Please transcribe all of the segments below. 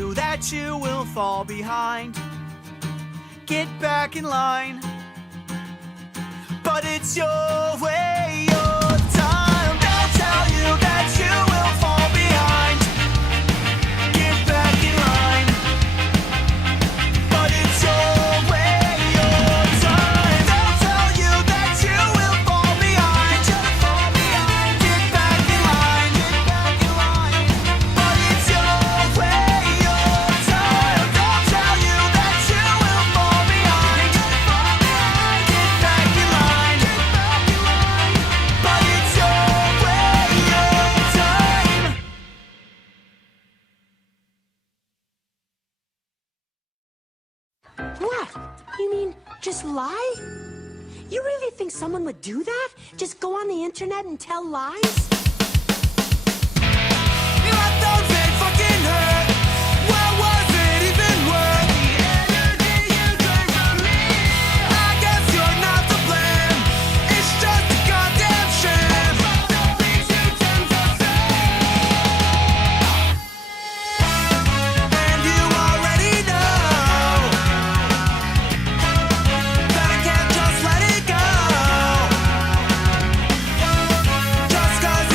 you that you will fall behind. Get back in line, but it's your way, your time. They'll tell you that you will fall behind. Get back in line, but it's your way, your time. They'll tell you that you will fall behind. Get back in line, but it's your way, your time. They'll tell you that you will fall behind. Get back in line, but it's your way, your time. What? You mean just lie? You really think someone would do that? Just go on the internet and tell lies? Let those big fucking hurt. What was it even worth? The energy you drained from me. I guess you're not to blame. It's just a goddamn shame. All things you tend to say. And you already know that I can't just let it go. Just 'cause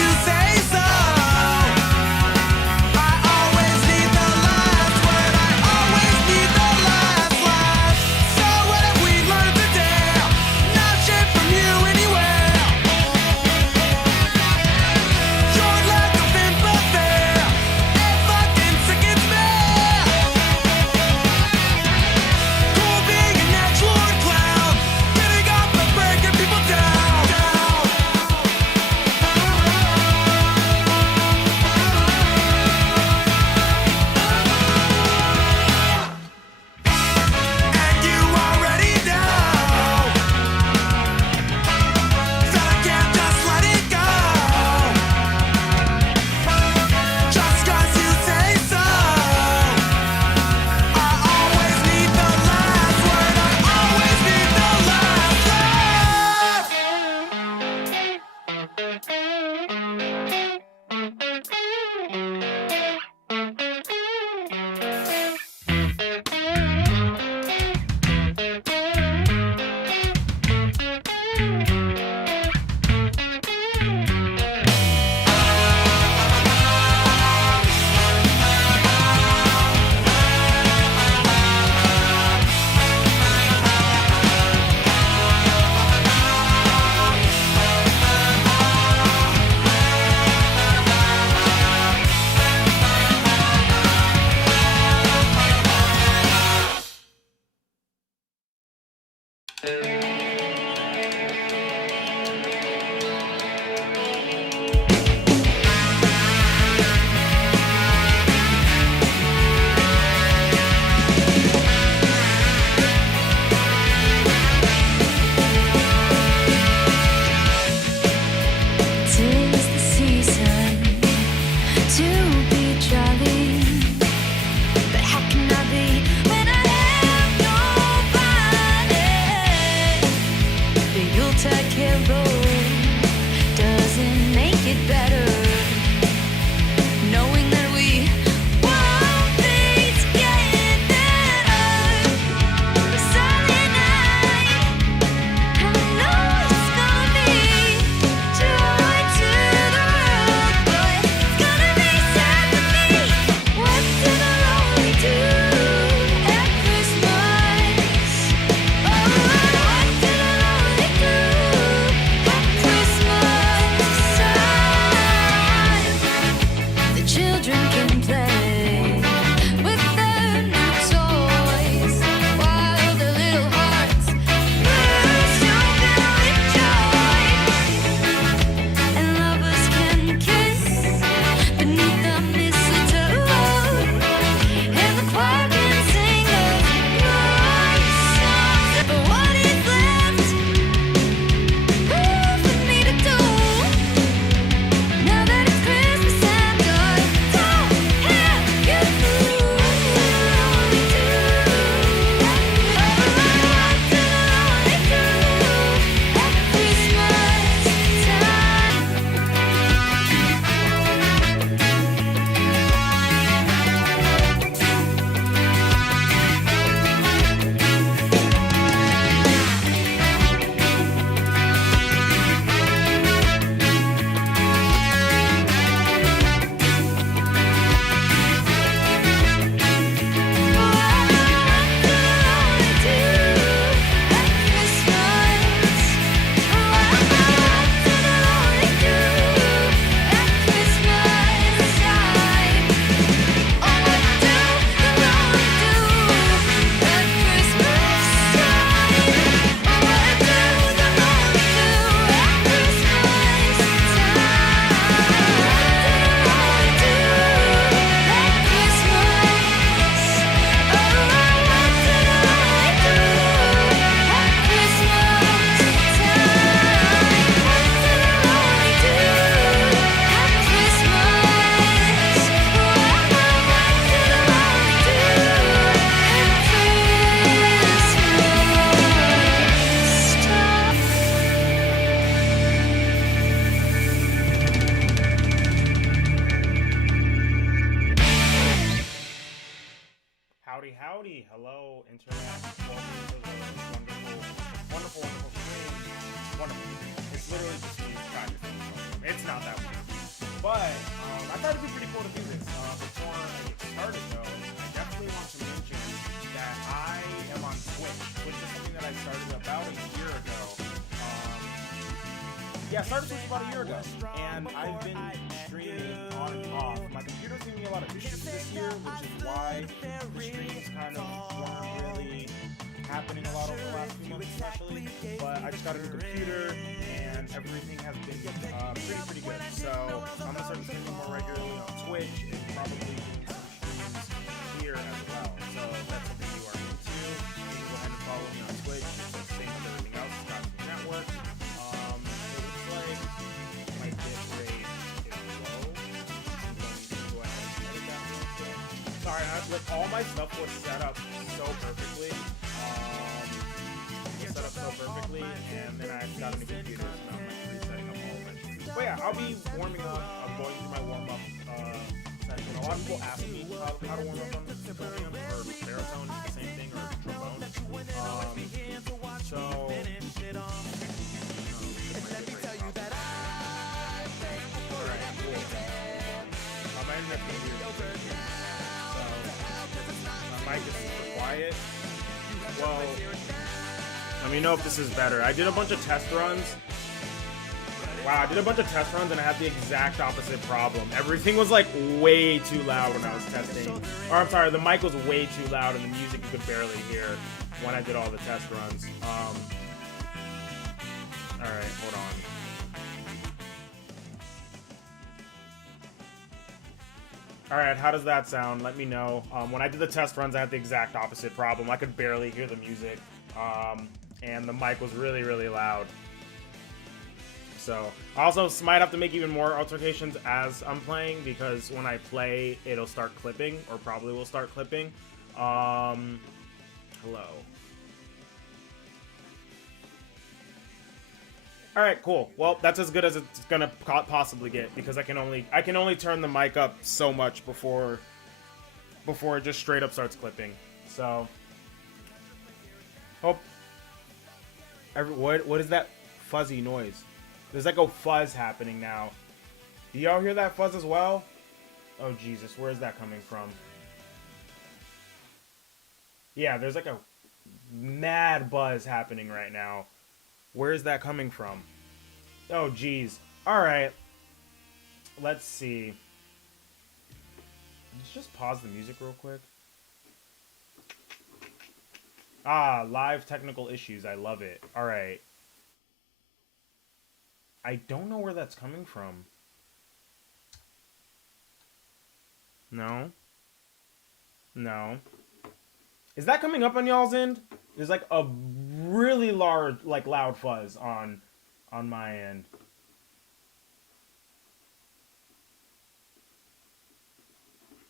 Howdy, howdy. Hello, internet. Welcome to the wonderful stream. Wonderful. It's literally just me practicing. It's not that weird. But I thought it'd be pretty cool to do this. Before I get started, though, I definitely want to mention that I am on Twitch, which is something that I started about a year ago. I started Twitch about a year ago, and I've been streaming on and off. My computer's giving me a lot of issues this year, which is why the streams kind of weren't really happening a lot over the last few months, especially. But I just got a new computer, and everything has been pretty good. So I'm gonna start streaming more regularly on Twitch, and probably doing some streams here as well. So if that's something you are into, you can go ahead and follow me on Twitch. It's the same as everything else. It's got the network. My bit rate is low. Go ahead and edit that real quick. Sorry, all my stuff was set up so perfectly. And then I got a new computer, so now I'm resetting up all of it. But yeah, I'll be warming up. I'm going through my warm-up session. A lot of people ask me how to warm up on euphonium or baritone, the same thing, or trombone. My internet computer my mic is super quiet. Well, let me know if this is better. I did a bunch of test runs. Wow, I did a bunch of test runs and I had the exact opposite problem. Everything was like way too loud when I was testing. Or I'm sorry, the mic was way too loud and the music you could barely hear when I did all the test runs. Alright, hold on. Alright, how does that sound? Let me know. When I did the test runs, I had the exact opposite problem. I could barely hear the music. And the mic was really, really loud. So, I also might have to make even more altercations as I'm playing, because when I play, it'll start clipping, or probably will start clipping. Hello. Alright, cool. Well, that's as good as it's gonna possibly get, because I can only turn the mic up so much before it just straight up starts clipping. So, hope what is that fuzzy noise? There's like a fuzz happening now. Do y'all hear that fuzz as well? Oh Jesus, where is that coming from? Yeah, there's like a mad buzz happening right now. Where is that coming from? Oh geez. Alright. Let's see. Let's just pause the music real quick. Ah, live technical issues. I love it. Alright. I don't know where that's coming from. No. No. Is that coming up on y'all's end? There's like a really large, like loud fuzz on my end.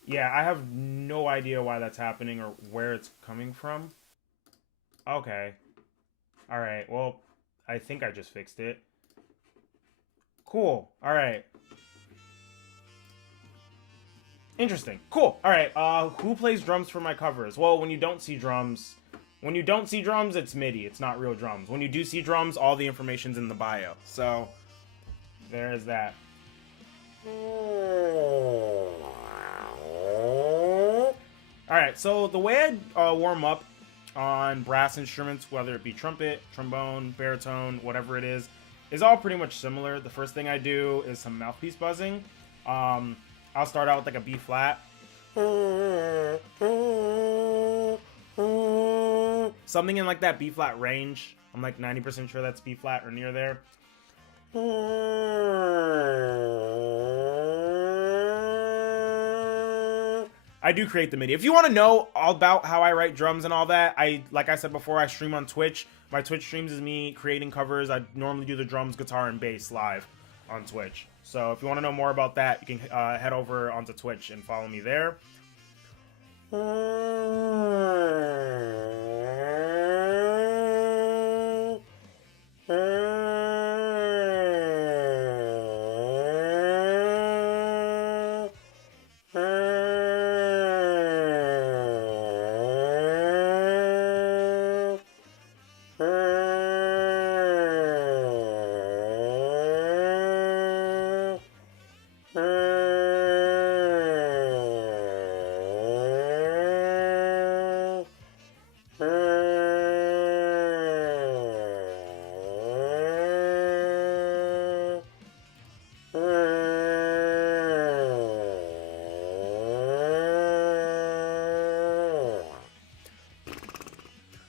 Yeah, I have no idea why that's happening or where it's coming from. Okay. Alright, well, I think I just fixed it. Cool. Alright. Interesting. Cool. Alright, who plays drums for my covers? Well, when you don't see drums, it's MIDI. It's not real drums. When you do see drums, all the information's in the bio. So, there's that. Alright, so the way I warm up on brass instruments, whether it be trumpet, trombone, baritone, whatever it is all pretty much similar. The first thing I do is some mouthpiece buzzing. I'll start out with like a B flat. Something in like that B flat range. I'm like 90% sure that's B flat or near there. I do create the MIDI. If you want to know all about how I write drums and all that, like I said before, I stream on Twitch. My Twitch streams is me creating covers. I normally do the drums, guitar, and bass live on Twitch. So if you want to know more about that, you can head over onto Twitch and follow me there.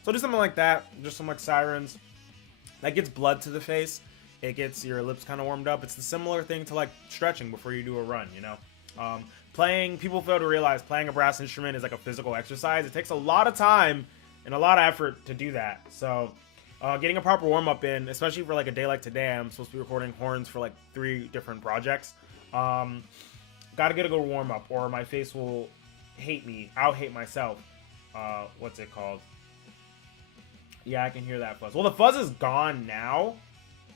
So do something like that, just some like sirens. That gets blood to the face. It gets your lips kind of warmed up. It's the similar thing to like stretching before you do a run, you know? People fail to realize playing a brass instrument is like a physical exercise. It takes a lot of time and a lot of effort to do that. So getting a proper warm-up in, especially for like a day like today, I'm supposed to be recording horns for like 3 different projects. Gotta get a good warm-up or my face will hate me. I'll hate myself. What's it called? Yeah, I can hear that fuzz. Well, the fuzz is gone now.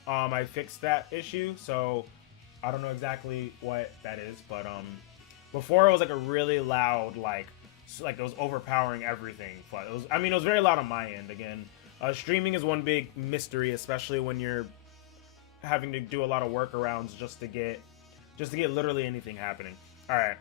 I fixed that issue, so I don't know exactly what that is, but before it was like a really loud, like it was overpowering everything. But it was very loud on my end. Again, streaming is one big mystery, especially when you're having to do a lot of workarounds just to get literally anything happening. All right.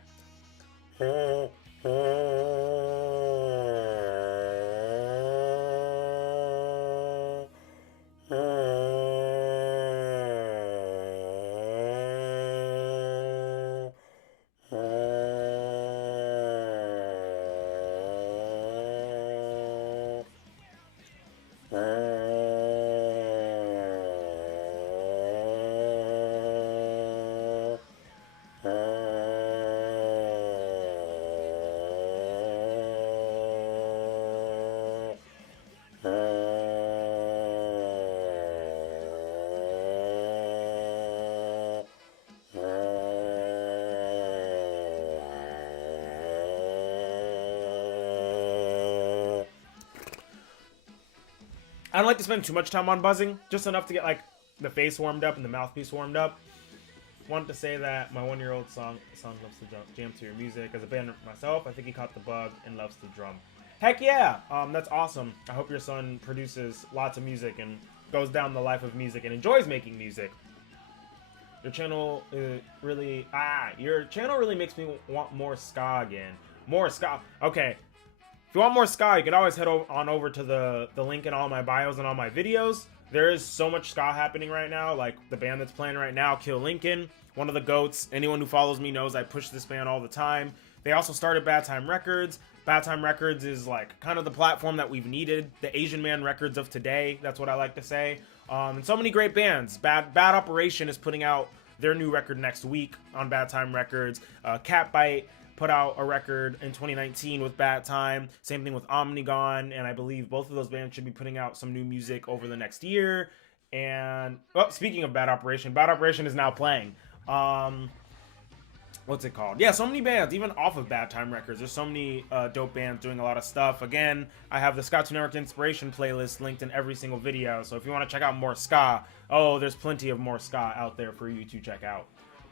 I don't like to spend too much time on buzzing, just enough to get like the face warmed up and the mouthpiece warmed up. Wanted to say that my 1-year-old son loves to jam to your music. As a band myself, I think he caught the bug and loves to drum. Heck yeah! That's awesome. I hope your son produces lots of music and goes down the life of music and enjoys making music. Your channel really makes me want more ska again. More ska. Okay. If you want more ska, you can always head on over to the link in all my bios and all my videos. There is so much ska happening right now, like the band that's playing right now, Kill Lincoln, one of the GOATs. Anyone who follows me knows I push this band all the time. They also started Bad Time Records. Bad Time Records is like kind of the platform that we've needed. The Asian Man Records of today, that's what I like to say. And so many great bands. Bad Operation is putting out their new record next week on Bad Time Records. Catbite put out a record in 2019 with Bad Time. Same thing with Omnigon, and I believe both of those bands should be putting out some new music over the next year. And speaking of Bad Operation is now playing. What's it called? Yeah, so many bands, even off of Bad Time Records. There's so many dope bands doing a lot of stuff. Again, I have the Ska Network Inspiration playlist linked in every single video. So if you want to check out more ska, there's plenty of more ska out there for you to check out.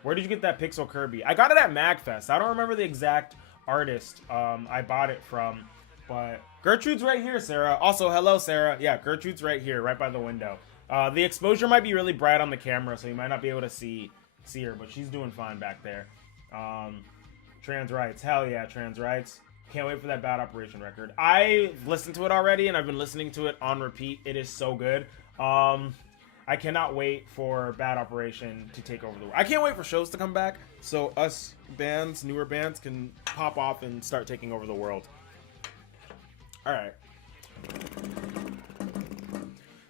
Where did you get that Pixel Kirby? I got it at MagFest. I don't remember the exact artist I bought it from, but Gertrude's right here, Sarah. Also, hello, Sarah. Yeah, Gertrude's right here, right by the window. The exposure might be really bright on the camera, so you might not be able to see her, but she's doing fine back there. Trans rights. Hell yeah, trans rights. Can't wait for that Bad Operation record. I listened to it already, and I've been listening to it on repeat. It is so good. I cannot wait for Bad Operation to take over the world. I can't wait for shows to come back so us bands, newer bands, can pop off and start taking over the world. Alright.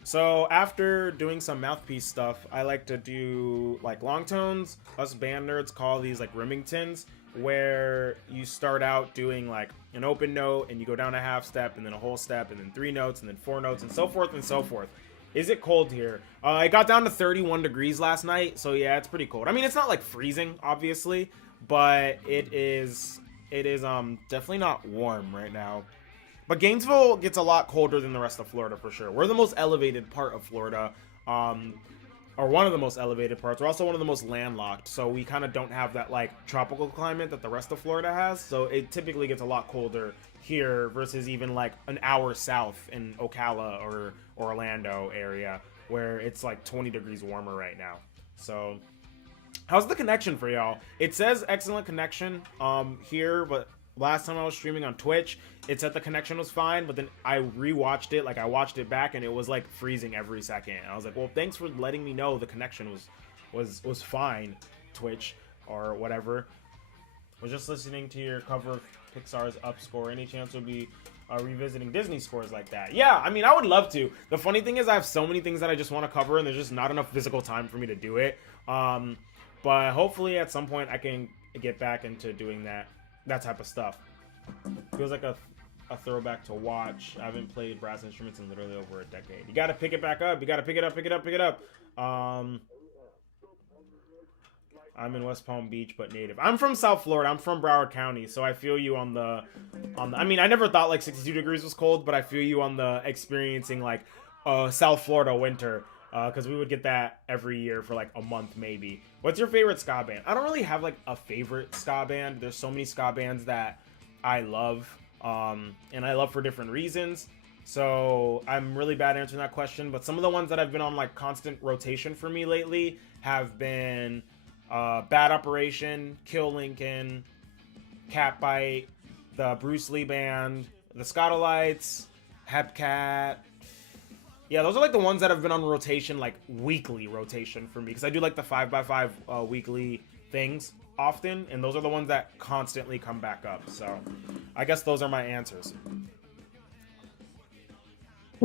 So after doing some mouthpiece stuff, I like to do like long tones. Us band nerds call these like Remingtons, where you start out doing like an open note and you go down a half step and then a whole step and then 3 notes and then 4 notes and so forth and so forth. Is it cold here? It got down to 31 degrees last night, so yeah, it's pretty cold. I mean, it's not like freezing, obviously, but it is definitely not warm right now. But Gainesville gets a lot colder than the rest of Florida for sure. We're the most elevated part of Florida, or one of the most elevated parts. We're also one of the most landlocked, so we kind of don't have that like tropical climate that the rest of Florida has. So it typically gets a lot colder here versus even like an hour south in Ocala or Orlando area, where it's like 20 degrees warmer right now. So how's the connection for y'all? It says excellent connection here, but last time I was streaming on Twitch, it said the connection was fine, but then I rewatched it, like I watched it back, and it was like freezing every second. And I was like, well, thanks for letting me know the connection was fine, Twitch or whatever. Was just listening to your cover of Pixar's up score. Any chance we'll be revisiting Disney scores like that? Yeah, I mean, I would love to. The funny thing is I have so many things that I just want to cover, and there's just not enough physical time for me to do it. But hopefully at some point I can get back into doing that type of stuff. Feels like a throwback to watch. I haven't played brass instruments in literally over a decade. You gotta pick it back up. You gotta pick it up, pick it up, pick it up. I'm in West Palm Beach, but native. I'm from South Florida. I'm from Broward County, so I feel you on the I mean, I never thought like 62 degrees was cold, but I feel you on the experiencing like South Florida winter, because we would get that every year for like a month maybe. What's your favorite ska band? I don't really have like a favorite ska band. There's so many ska bands that I love, and I love for different reasons. So I'm really bad at answering that question, but some of the ones that have been on like constant rotation for me lately have been Bad Operation, Kill Lincoln, Catbite, the Bruce Lee Band, the Scotalites, Hepcat. Yeah, those are like the ones that have been on rotation, like weekly rotation for me, because I do like the 5x5 weekly things often, and those are the ones that constantly come back up. So I guess those are my answers. Ah,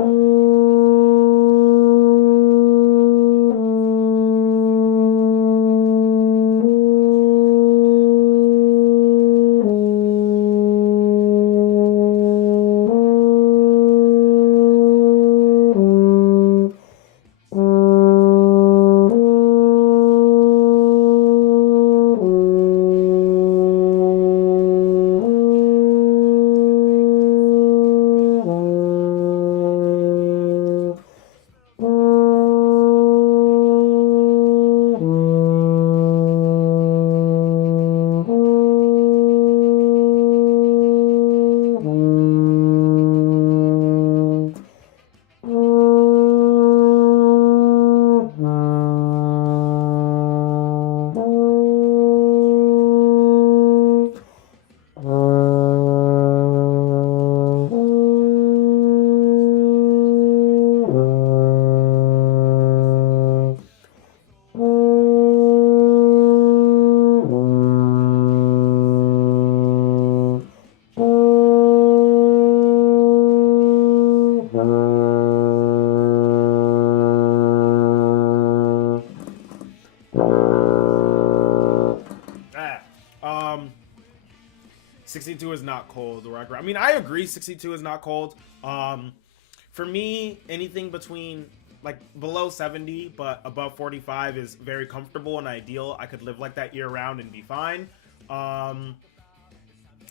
62 is not cold. I mean, I agree 62 is not cold. For me, anything between like below 70 but above 45 is very comfortable and ideal. I could live like that year round and be fine.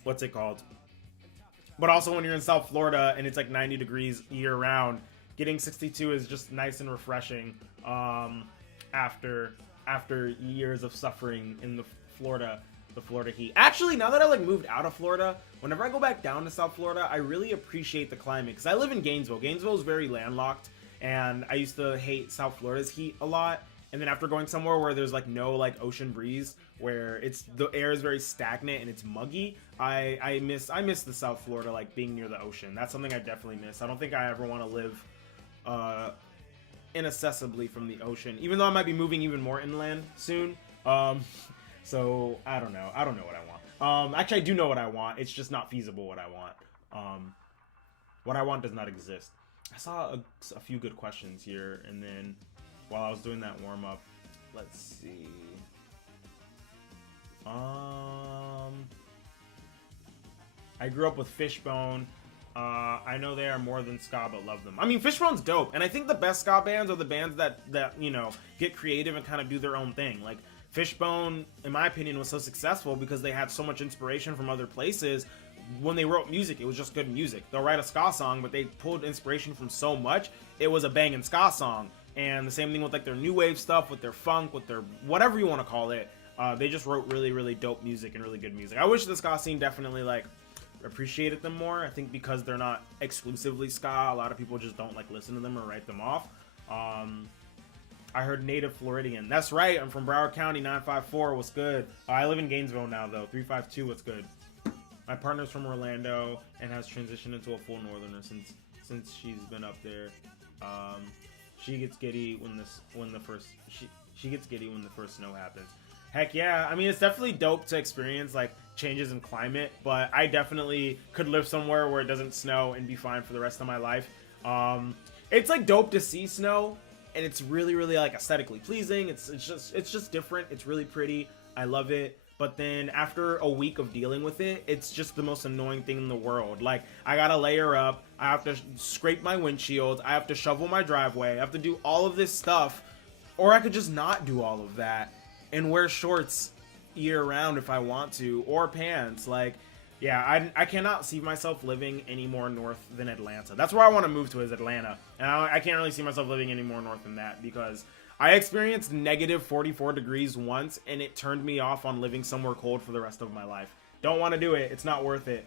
What's it called? But also when you're in South Florida and it's like 90 degrees year round, getting 62 is just nice and refreshing after years of suffering in the Florida heat. Actually, now that I like moved out of Florida, whenever I go back down to South Florida, I really appreciate the climate, because I live in Gainesville. Gainesville is very landlocked, and I used to hate South Florida's heat a lot. And then after going somewhere where there's like no like ocean breeze, where the air is very stagnant and it's muggy, I miss the South Florida, like being near the ocean. That's something I definitely miss. I don't think I ever want to live inaccessibly from the ocean, even though I might be moving even more inland soon. So I don't know what I want. Actually, I do know what I want. It's just not feasible what I want. What I want does not exist. I saw a few good questions here, and then while I was doing that warm up, let's see. I grew up with Fishbone. I know they are more than ska, but love them. I mean, Fishbone's dope, and I think the best ska bands are the bands that you know, get creative and kind of do their own thing. Like Fishbone, in my opinion, was so successful because they had so much inspiration from other places. When they wrote music, it was just good music. They'll write a ska song, but they pulled inspiration from so much, it was a banging ska song. And the same thing with like their new wave stuff, with their funk, with their whatever you want to call it. They just wrote really, really dope music and really good music. I wish the ska scene definitely like appreciated them more. I think because they're not exclusively ska, a lot of people just don't like listen to them or write them off. I heard native Floridian. That's right. I'm from Broward County. 954. What's good? I live in Gainesville now though. 352. What's good? My partner's from Orlando and has transitioned into a full northerner since she's been up there. She gets giddy when the first snow happens. Heck yeah. I mean, it's definitely dope to experience like changes in climate, but I definitely could live somewhere where it doesn't snow and be fine for the rest of my life. It's like dope to see snow, and it's really, really like aesthetically pleasing. It's just different. It's really pretty. I love it. But then after a week of dealing with it, it's just the most annoying thing in the world. Like, I gotta layer up, I have to scrape my windshield, I have to shovel my driveway, I have to do all of this stuff, or I could just not do all of that and wear shorts year round if I want to, or pants. Like, yeah, I cannot see myself living any more north than Atlanta. That's where I want to move to, is Atlanta. And I can't really see myself living any more north than that, because I experienced negative 44 degrees once, and it turned me off on living somewhere cold for the rest of my life. Don't want to do it. It's not worth it.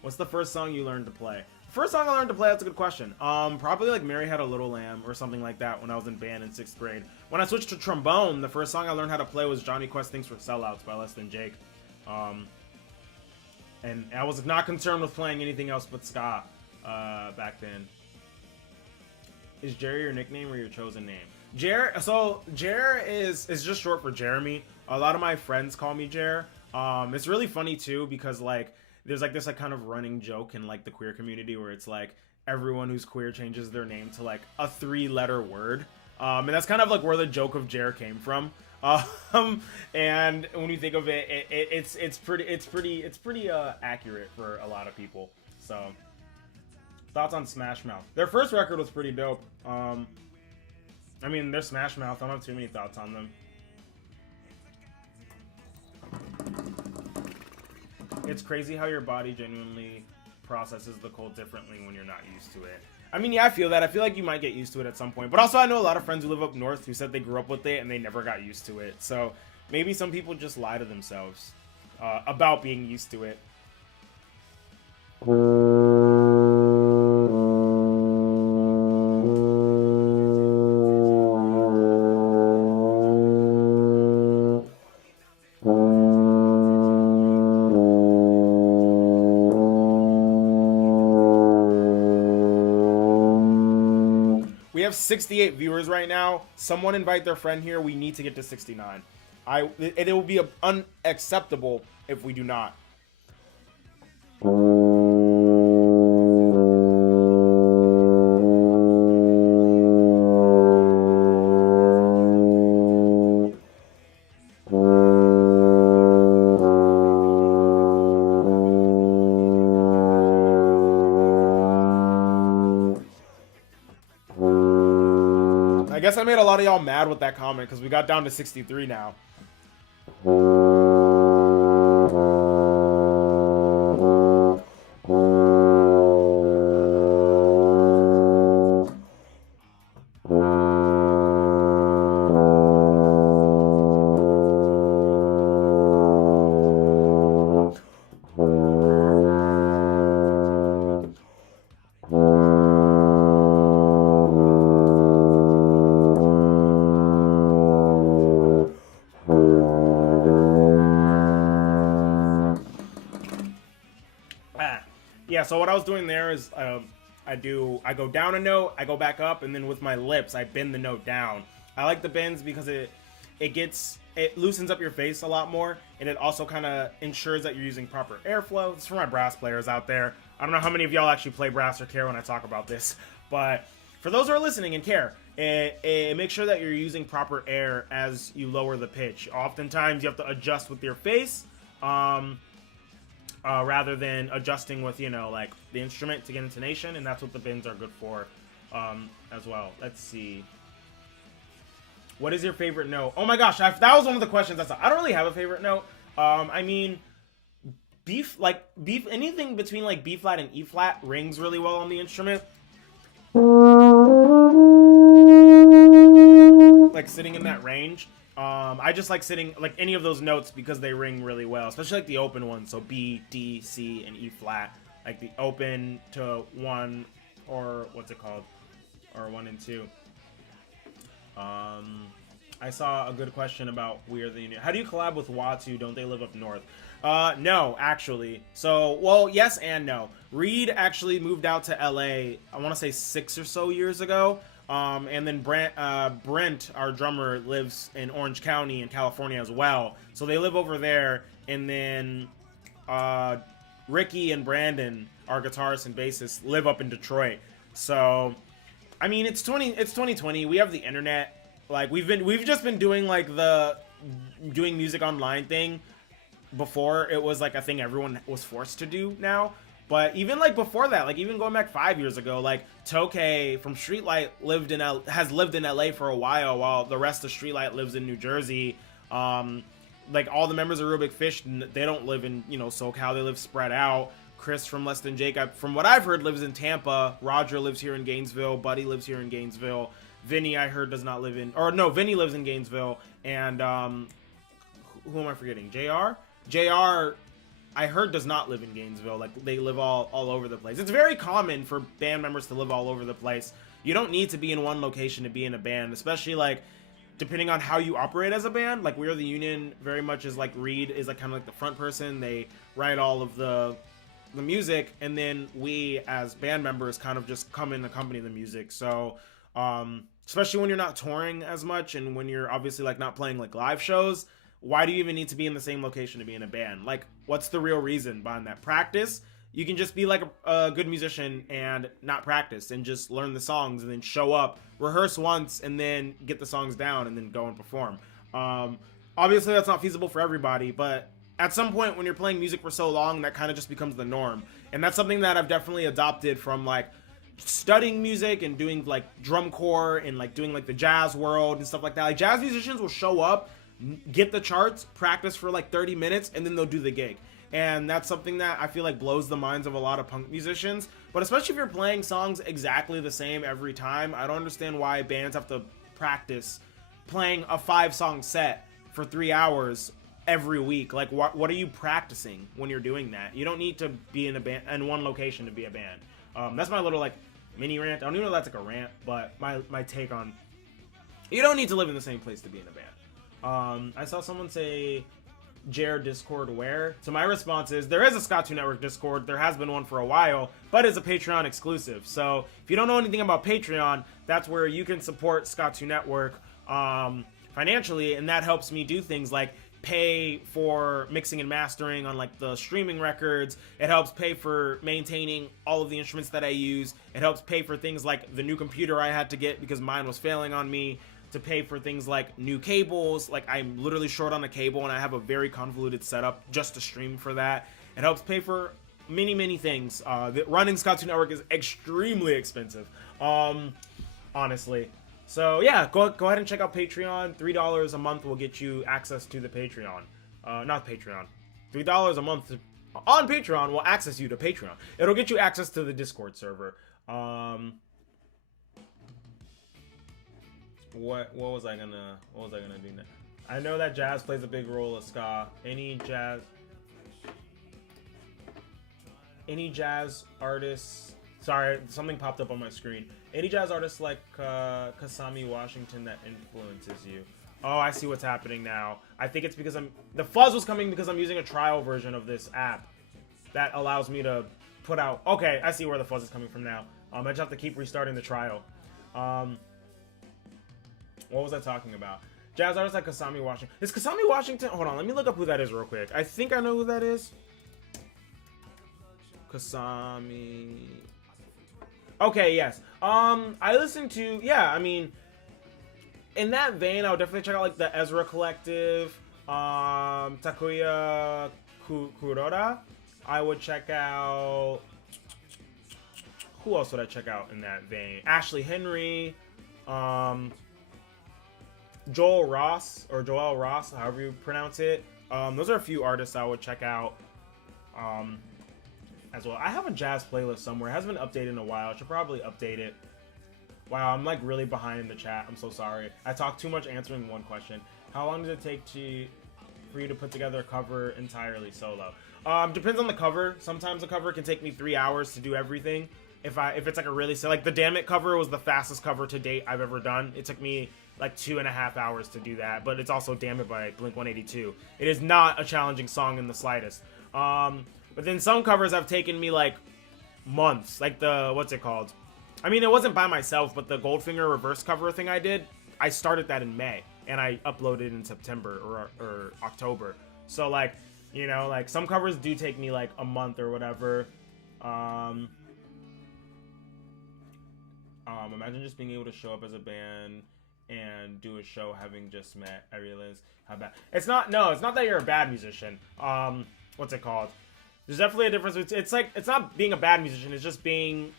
What's the first song you learned to play? First song I learned to play, that's a good question. Probably like Mary Had a Little Lamb or something like that when I was in band in 6th grade. When I switched to trombone, the first song I learned how to play was Johnny Quest Thinks We're Sellouts by Less Than Jake. And I was not concerned with playing anything else but ska back then. Is Jerry your nickname or your chosen name? Jer is just short for Jeremy. A lot of my friends call me Jer. It's really funny too, because like there's like this like kind of running joke in like the queer community where it's like everyone who's queer changes their name to like a 3-letter word. And that's kind of like where the joke of Jer came from. And when you think of it, it's pretty accurate for a lot of people. So, thoughts on Smash Mouth? Their first record was pretty dope. I mean, they're Smash Mouth. I don't have too many thoughts on them. It's crazy how your body genuinely processes the cold differently when you're not used to it. I mean, yeah, I feel that. I feel like you might get used to it at some point. But also, I know a lot of friends who live up north who said they grew up with it and they never got used to it. So maybe some people just lie to themselves about being used to it. We have 68 viewers right now. Someone invite their friend here. We need to get to 69. It will be unacceptable if we do not. I guess I made a lot of y'all mad with that comment because we got down to 63 now. Yeah, so what I was doing there is I go down a note, I go back up, and then with my lips I bend the note down. I like the bends because it loosens up your face a lot more, and it also kind of ensures that you're using proper airflow. It's for my brass players out there. I don't know how many of y'all actually play brass or care when I talk about this, but for those who are listening and care, make sure that you're using proper air as you lower the pitch. Oftentimes you have to adjust with your face, rather than adjusting with, like the instrument to get intonation, and that's what the bends are good for as well. Let's see. What is your favorite note? Oh my gosh, that was one of the questions I saw. I don't really have a favorite note. I mean, anything between like B flat and E flat rings really well on the instrument. Like sitting in that range. I just like sitting like any of those notes because they ring really well, especially like the open ones. So B, D, C, and E flat. Like the open to 1, or what's it called? Or 1 and 2. I saw a good question about We Are the Union. How do you collab with Watu? Don't they live up north? No, actually. So, well, yes and no. Reed actually moved out to LA, I want to say 6 or so years ago. And then Brent, our drummer, lives in Orange County in California as well. So they live over there, and then Ricky and Brandon, our guitarist and bassist, live up in Detroit. So I mean, it's 2020. We have the internet. Like we've just been doing like the doing music online thing. Before it was like a thing everyone was forced to do now. But even like before that, like even going back 5 years ago, like Tokay from Streetlight has lived in LA for a while the rest of Streetlight lives in New Jersey. Like all the members of Real Big Fish, they don't live in, you know, SoCal, they live spread out. Chris from Less Than Jake, from what I've heard, lives in Tampa. Roger lives here in Gainesville. Buddy lives here in Gainesville. Vinny, I heard, does not live in, or no, Vinny lives in Gainesville. And who am I forgetting? JR, I heard, does not live in Gainesville. Like they live all over the place. It's very common for band members to live all over the place. You don't need to be in one location to be in a band, especially like depending on how you operate as a band. Like We Are the Union very much is like Reed is like kind of like the front person. They write all of the music, and then we as band members kind of just come in and accompany the music. So especially when you're not touring as much and when you're obviously like not playing like live shows, why do you even need to be in the same location to be in a band? Like, what's the real reason behind that? Practice. You can just be like a good musician and not practice and just learn the songs and then show up, rehearse once, and then get the songs down and then go and perform. Obviously, that's not feasible for everybody, but at some point when you're playing music for so long, that kind of just becomes the norm. And that's something that I've definitely adopted from like studying music and doing like drum corps and like doing like the jazz world and stuff like that. Like jazz musicians will show up, get the charts, practice for like 30 minutes, and then they'll do the gig. And that's something that I feel like blows the minds of a lot of punk musicians. But especially if you're playing songs exactly the same every time, I don't understand why bands have to practice playing a 5-song set for 3 hours every week. Like what are you practicing when you're doing that? You don't need to be in a band in one location to be a band. That's my little like mini rant. I don't even know if that's like a rant, but my take on, you don't need to live in the same place to be in a band. I saw someone say, Jared Discord where? So my response is, there is a Scott 2 Network Discord. There has been one for a while, but it's a Patreon exclusive. So if you don't know anything about Patreon, that's where you can support Scott 2 Network financially, and that helps me do things like pay for mixing and mastering on like the streaming records. It helps pay for maintaining all of the instruments that I use. It helps pay for things like the new computer I had to get because mine was failing on me, to pay for things like new cables. Like I'm literally short on a cable and I have a very convoluted setup just to stream for that. It helps pay for many things. Running Scott 2 Network is extremely expensive, honestly. So yeah, go ahead and check out Patreon. $3 a month will get you access to the Patreon. Not Patreon. $3 a month on Patreon will access you to Patreon. It'll get you access to the Discord server. What was I gonna do next? I know that jazz plays a big role of ska. Any jazz artists, sorry, something popped up on my screen. Any jazz artists like Kasami Washington that influences you? Oh, I see what's happening now. I think it's because the fuzz was coming because I'm using a trial version of this app that allows me to put out. Okay, I see where the fuzz is coming from now. I just have to keep restarting the trial. What was I talking about? Jazz artists like Kasami Washington. Is Kasami Washington? Hold on, let me look up who that is real quick. I think I know who that is. Kasami. Okay, yes. I listened to, yeah, I mean, in that vein, I would definitely check out like the Ezra Collective, Takuya Kuroda. I would check out, who else would I check out in that vein? Ashley Henry, Joel Ross, however you pronounce it. Those are a few artists I would check out as well. I have a jazz playlist somewhere. It hasn't been updated in a while. I should probably update it. Wow, I'm like really behind in the chat. I'm so sorry. I talked too much answering one question. How long does it take for you to put together a cover entirely solo? Depends on the cover. Sometimes a cover can take me 3 hours to do everything. If it's like a really, like the Damn It cover was the fastest cover to date I've ever done. It took me like 2.5 hours to do that, but it's also Damn It by Blink-182. It is not a challenging song in the slightest. But then some covers have taken me like months, like the, what's it called? I mean, it wasn't by myself, but the Goldfinger reverse cover thing I did, I started that in May, and I uploaded in September or October. So like, You know, like some covers do take me like a month or whatever. Imagine just being able to show up as a band and do a show having just met. I realize how bad. It's not that you're a bad musician. What's it called? There's definitely a difference. It's like, it's not being a bad musician. It's just being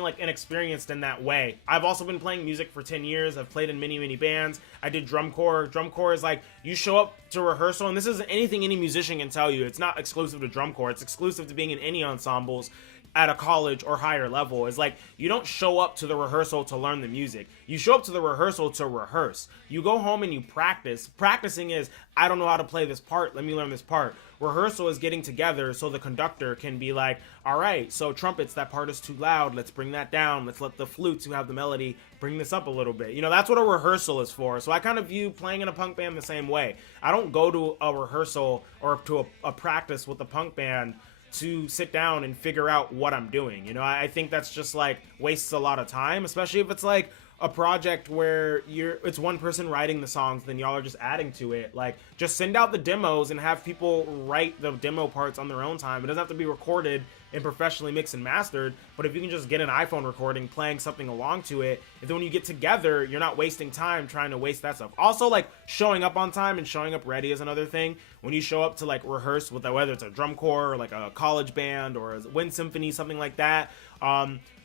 like inexperienced in that way. I've also been playing music for 10 years. I've played in many bands. I did drum corps. Drum corps is like, you show up to rehearsal, and this isn't anything any musician can tell you. It's not exclusive to drum corps. It's exclusive to being in any ensembles at a college or higher level. Is like, you don't show up to the rehearsal to learn the music. You show up to the rehearsal to rehearse. You go home and you practice. Practicing is, I don't know how to play this part, let me learn this part. Rehearsal is getting together so the conductor can be like, all right, so trumpets, that part is too loud, let's bring that down. Let's let the flutes who have the melody bring this up a little bit. You know, that's what a rehearsal is for. So I kind of view playing in a punk band the same way. I don't go to a rehearsal or to a practice with a punk band to sit down and figure out what I'm doing. You know, I think that's just like wastes a lot of time, especially if it's like a project where it's one person writing the songs, then y'all are just adding to it. Like, just send out the demos and have people write the demo parts on their own time. It doesn't have to be recorded and professionally mixed and mastered, but if you can just get an iPhone recording, playing something along to it, and then when you get together, you're not wasting time trying to waste that stuff. Also, like, showing up on time and showing up ready is another thing. When you show up to like rehearse with whether it's a drum corps or like a college band or a wind symphony, something like that,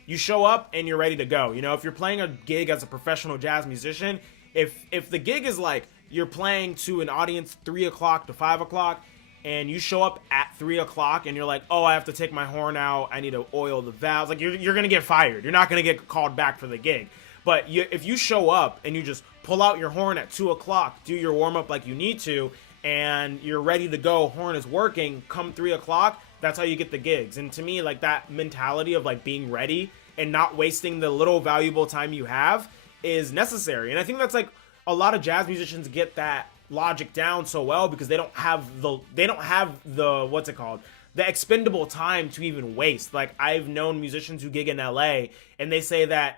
you show up and you're ready to go. You know, if you're playing a gig as a professional jazz musician, if the gig is like you're playing to an audience 3 o'clock to 5 o'clock, and you show up at 3 o'clock and you're like, oh, I have to take my horn out, I need to oil the valves, like you're gonna get fired. You're not gonna get called back for the gig. But if you show up and you just pull out your horn at 2 o'clock, do your warm up like you need to, and you're ready to go, horn is working, come 3 o'clock, that's how you get the gigs. And to me, like, that mentality of like being ready and not wasting the little valuable time you have is necessary. And I think that's like a lot of jazz musicians get that logic down so well because they don't have the what's it called, the expendable time to even waste. Like, I've known musicians who gig in LA and they say that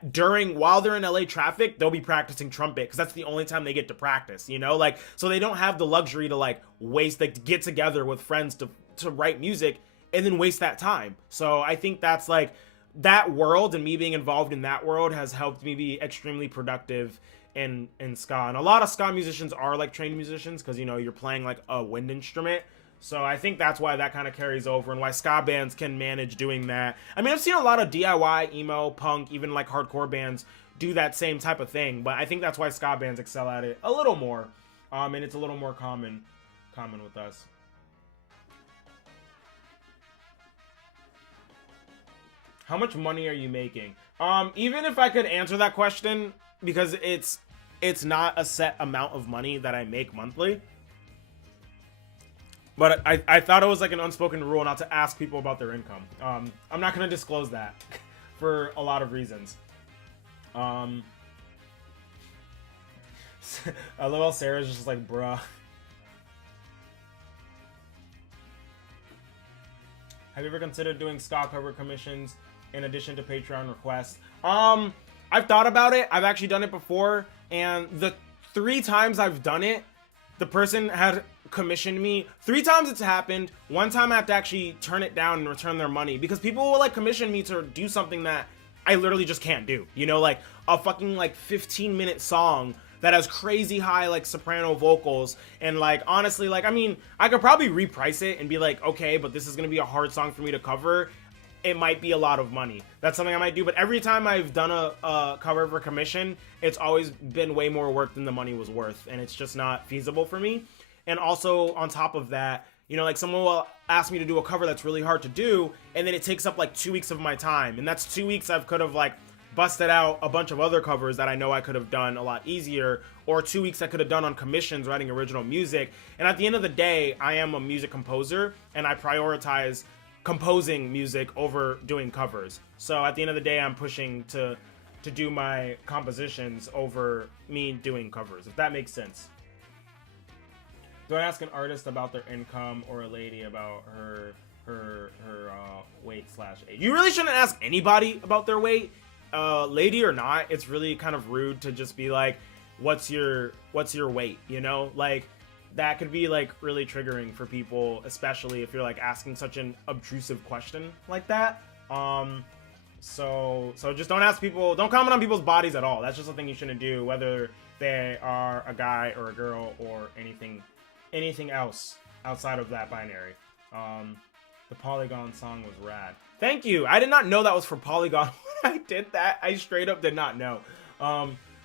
while they're in LA traffic, they'll be practicing trumpet because that's the only time they get to practice, you know? Like, so they don't have the luxury to like waste, like, to get together with friends to write music and then waste that time. So I think that's like, that world and me being involved in that world has helped me be extremely productive in ska. And a lot of ska musicians are like trained musicians because, you know, you're playing like a wind instrument. So I think that's why that kind of carries over and why ska bands can manage doing that. I mean, I've seen a lot of DIY, emo, punk, even like hardcore bands do that same type of thing, but I think that's why ska bands excel at it a little more. And it's a little more common with us. How much money are you making? Even if I could answer that question, because it's not a set amount of money that I make monthly. But I thought it was like an unspoken rule not to ask people about their income. I'm not going to disclose that for a lot of reasons. I love how Sarah's just like, bruh. Have you ever considered doing ska cover commissions in addition to Patreon requests? I've thought about it. I've actually done it before, and the 3 times I've done it, the person had commissioned me. 3 times it's happened. 1 time I had to actually turn it down and return their money because people will like commission me to do something that I literally just can't do. You know, like a fucking like 15-minute song that has crazy high like soprano vocals, and like honestly, like, I mean, I could probably reprice it and be like, okay, but this is gonna be a hard song for me to cover. It might be a lot of money. That's something I might do, but every time I've done a cover for commission, it's always been way more work than the money was worth, and it's just not feasible for me. And also, on top of that, you know, like, someone will ask me to do a cover that's really hard to do, and then it takes up like 2 weeks of my time, and that's 2 weeks I could have like busted out a bunch of other covers that I know I could have done a lot easier, or 2 weeks I could have done on commissions writing original music. And at the end of the day, I am a music composer, and I prioritize composing music over doing covers. So at the end of the day, I'm pushing to do my compositions over me doing covers, if that makes sense. Do I ask an artist about their income or a lady about her weight/age? You really shouldn't ask anybody about their weight, lady or not. It's really kind of rude to just be like, what's your weight, you know? Like, that could be like really triggering for people, especially if you're like asking such an obtrusive question like that. So just don't ask people, don't comment on people's bodies at all. That's just something you shouldn't do, whether they are a guy or a girl or anything else outside of that binary. The Polygon song was rad. Thank you. I did not know that was for Polygon when I did that. I straight up did not know.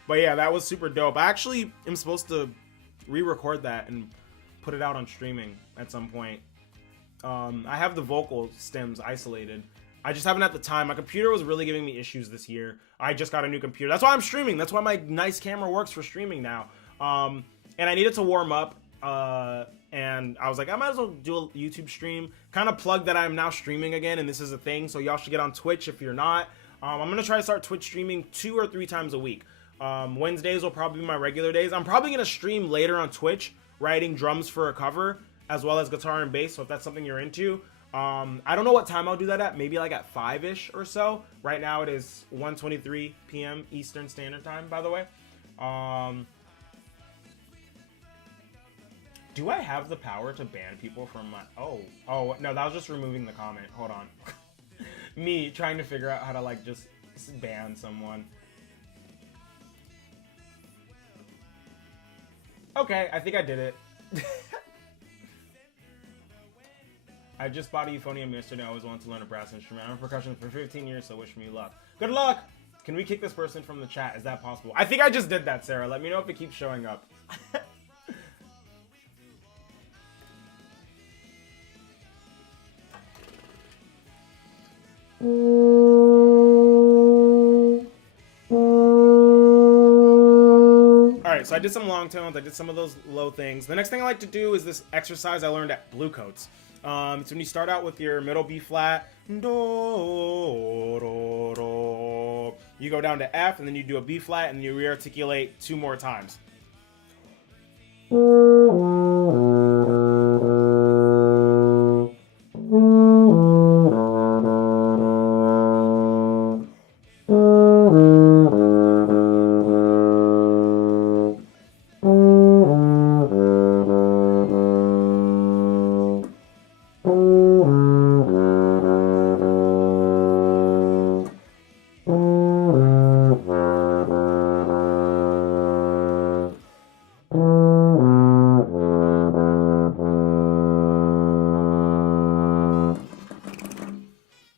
But yeah, that was super dope. I actually am supposed to re-record that and put it out on streaming at some point. I have the vocal stems isolated. I just haven't at the time. My computer was really giving me issues this year. I just got a new computer. That's why I'm streaming. That's why my nice camera works for streaming now. And I needed to warm up. And I was like, I might as well do a YouTube stream. Kind of plug that I'm now streaming again, and this is a thing. So y'all should get on Twitch if you're not. I'm going to try to start Twitch streaming 2 or 3 times a week. Wednesdays will probably be my regular days. I'm probably going to stream later on Twitch, writing drums for a cover, as well as guitar and bass. So if that's something you're into. I don't know what time I'll do that at. Maybe like at 5-ish or so. Right now it is 1:23 p.m. Eastern Standard Time, by the way. Do I have the power to ban people from my... Oh, no, that was just removing the comment. Hold on. Me trying to figure out how to, like, just ban someone. Okay, I think I did it. I just bought a euphonium yesterday. I always wanted to learn a brass instrument. I'm a percussionist for 15 years, so wish me luck. Good luck! Can we kick this person from the chat? Is that possible? I think I just did that, Sarah. Let me know if it keeps showing up. Alright, so I did some long tones, I did some of those low things. The next thing I like to do is this exercise I learned at Blue Coats. It's when you start out with your middle B flat, do, do, do. You go down to F, and then you do a B flat, and you re-articulate 2 more times.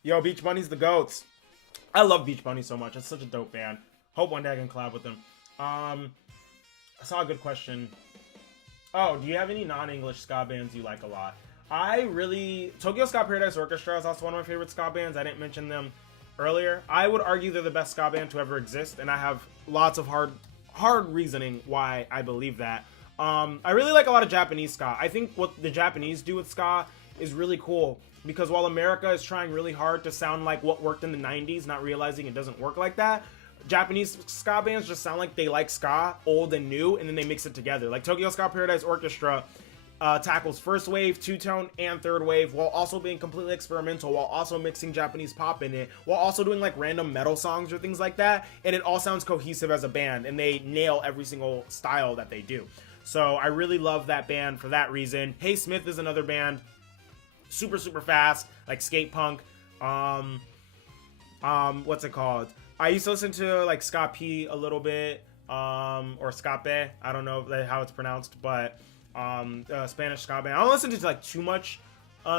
Yo, Beach Bunny's the GOATs. I love Beach Bunny so much. It's such a dope band. Hope one day I can collab with them. I saw a good question. Oh, do you have any non-English ska bands you like a lot? Tokyo Ska Paradise Orchestra is also one of my favorite ska bands. I didn't mention them earlier. I would argue they're the best ska band to ever exist, and I have lots of hard reasoning why I believe that. I really like a lot of Japanese ska. I think what the Japanese do with ska is really cool, because while America is trying really hard to sound like what worked in the 90s, not realizing it doesn't work like that, Japanese ska bands just sound like they like ska, old and new, and then they mix it together. Like Tokyo Ska Paradise Orchestra tackles first wave, two-tone, and third wave, while also being completely experimental, while also mixing Japanese pop in it, while also doing like random metal songs or things like that, and it all sounds cohesive as a band, and they nail every single style that they do. So I really love that band for that reason. Hey Smith is another band. Super fast, like skate punk. What's it called? I used to listen to like ska P a little bit, or skape. I don't know how it's pronounced, but Spanish ska band. I don't listen to like too much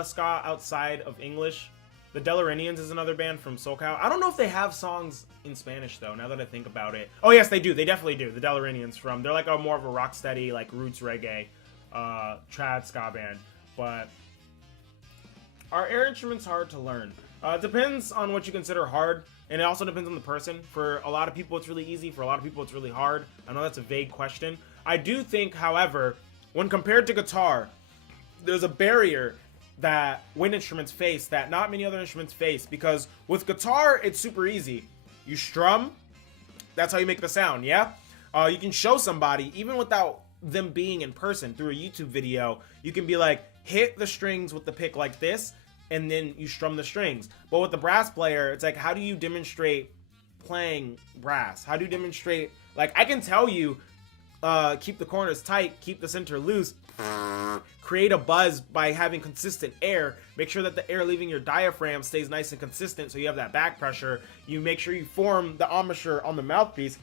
ska outside of English. The Delarinians is another band from SoCal. I don't know if they have songs in Spanish though, now that I think about it. Oh yes, they do. They definitely do. The Delarinians they're like a more of a rock steady, like roots reggae, trad ska band. But are air instruments hard to learn? It depends on what you consider hard, and it also depends on the person. For a lot of people, it's really easy. For a lot of people, it's really hard. I know that's a vague question. I do think, however, when compared to guitar, there's a barrier that wind instruments face that not many other instruments face, because with guitar, it's super easy. You strum, that's how you make the sound, yeah? You can show somebody, even without them being in person, through a YouTube video, you can be like, hit the strings with the pick like this, and then you strum the strings. But with the brass player, it's like, how do you demonstrate playing brass? How do you demonstrate, like, I can tell you keep the corners tight, keep the center loose, create a buzz by having consistent air. Make sure that the air leaving your diaphragm stays nice and consistent so you have that back pressure. You make sure you form the embouchure on the mouthpiece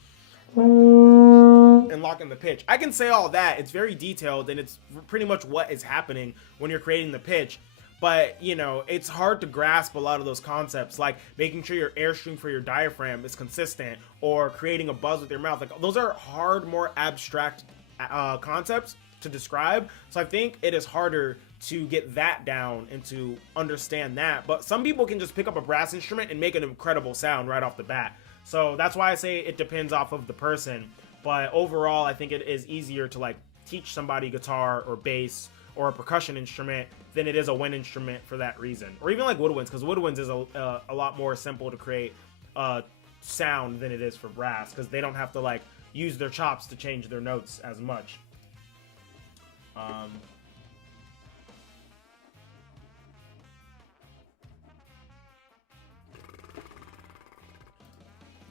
and lock in the pitch. I can say all that. It's very detailed, and it's pretty much what is happening when you're creating the pitch. But, you know, it's hard to grasp a lot of those concepts, like making sure your airstream for your diaphragm is consistent, or creating a buzz with your mouth. Like, those are hard, more abstract concepts to describe. So I think it is harder to get that down and to understand that. But some people can just pick up a brass instrument and make an incredible sound right off the bat. So that's why I say it depends off of the person. But overall, I think it is easier to like teach somebody guitar or bass or a percussion instrument than it is a wind instrument for that reason. Or even like woodwinds, because woodwinds is a lot more simple to create sound than it is for brass, because they don't have to like use their chops to change their notes as much.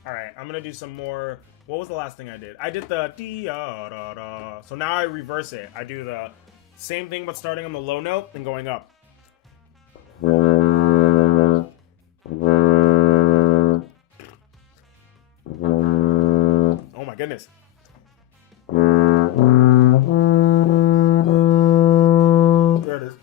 Alright, I'm gonna do some more. What was the last thing I did? I did the dee-da-da-da. So now I reverse it. I do the same thing but starting on the low note and going up. Oh my goodness. There it is.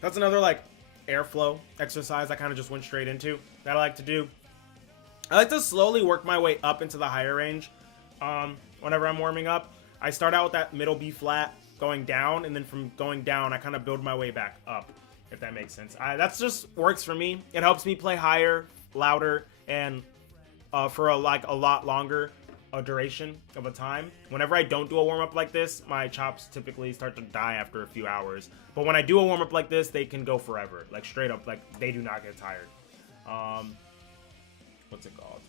That's another like airflow exercise I kind of just went straight into that I like to do. I like to slowly work my way up into the higher range. Whenever I'm warming up, I start out with that middle B flat going down, and then from going down, I kind of build my way back up, if that makes sense. That's just works for me. It helps me play higher, louder, and for a lot longer a duration of a time. Whenever I don't do a warm-up like this, my chops typically start to die after a few hours. But when I do a warm-up like this, they can go forever. Like straight up, like they do not get tired. What's it called?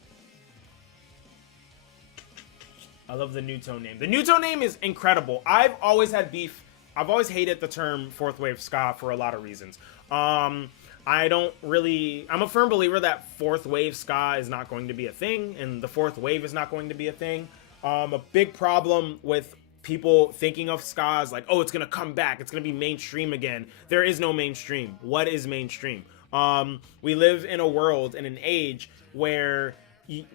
I love the new tone name. The new tone name is incredible. I've always had beef. I've always hated the term fourth wave ska for a lot of reasons. I'm a firm believer that fourth wave ska is not going to be a thing, and the fourth wave is not going to be a thing. A big problem with people thinking of ska as like, oh, it's going to come back. It's going to be mainstream again. There is no mainstream. What is mainstream? We live in a world, in an age where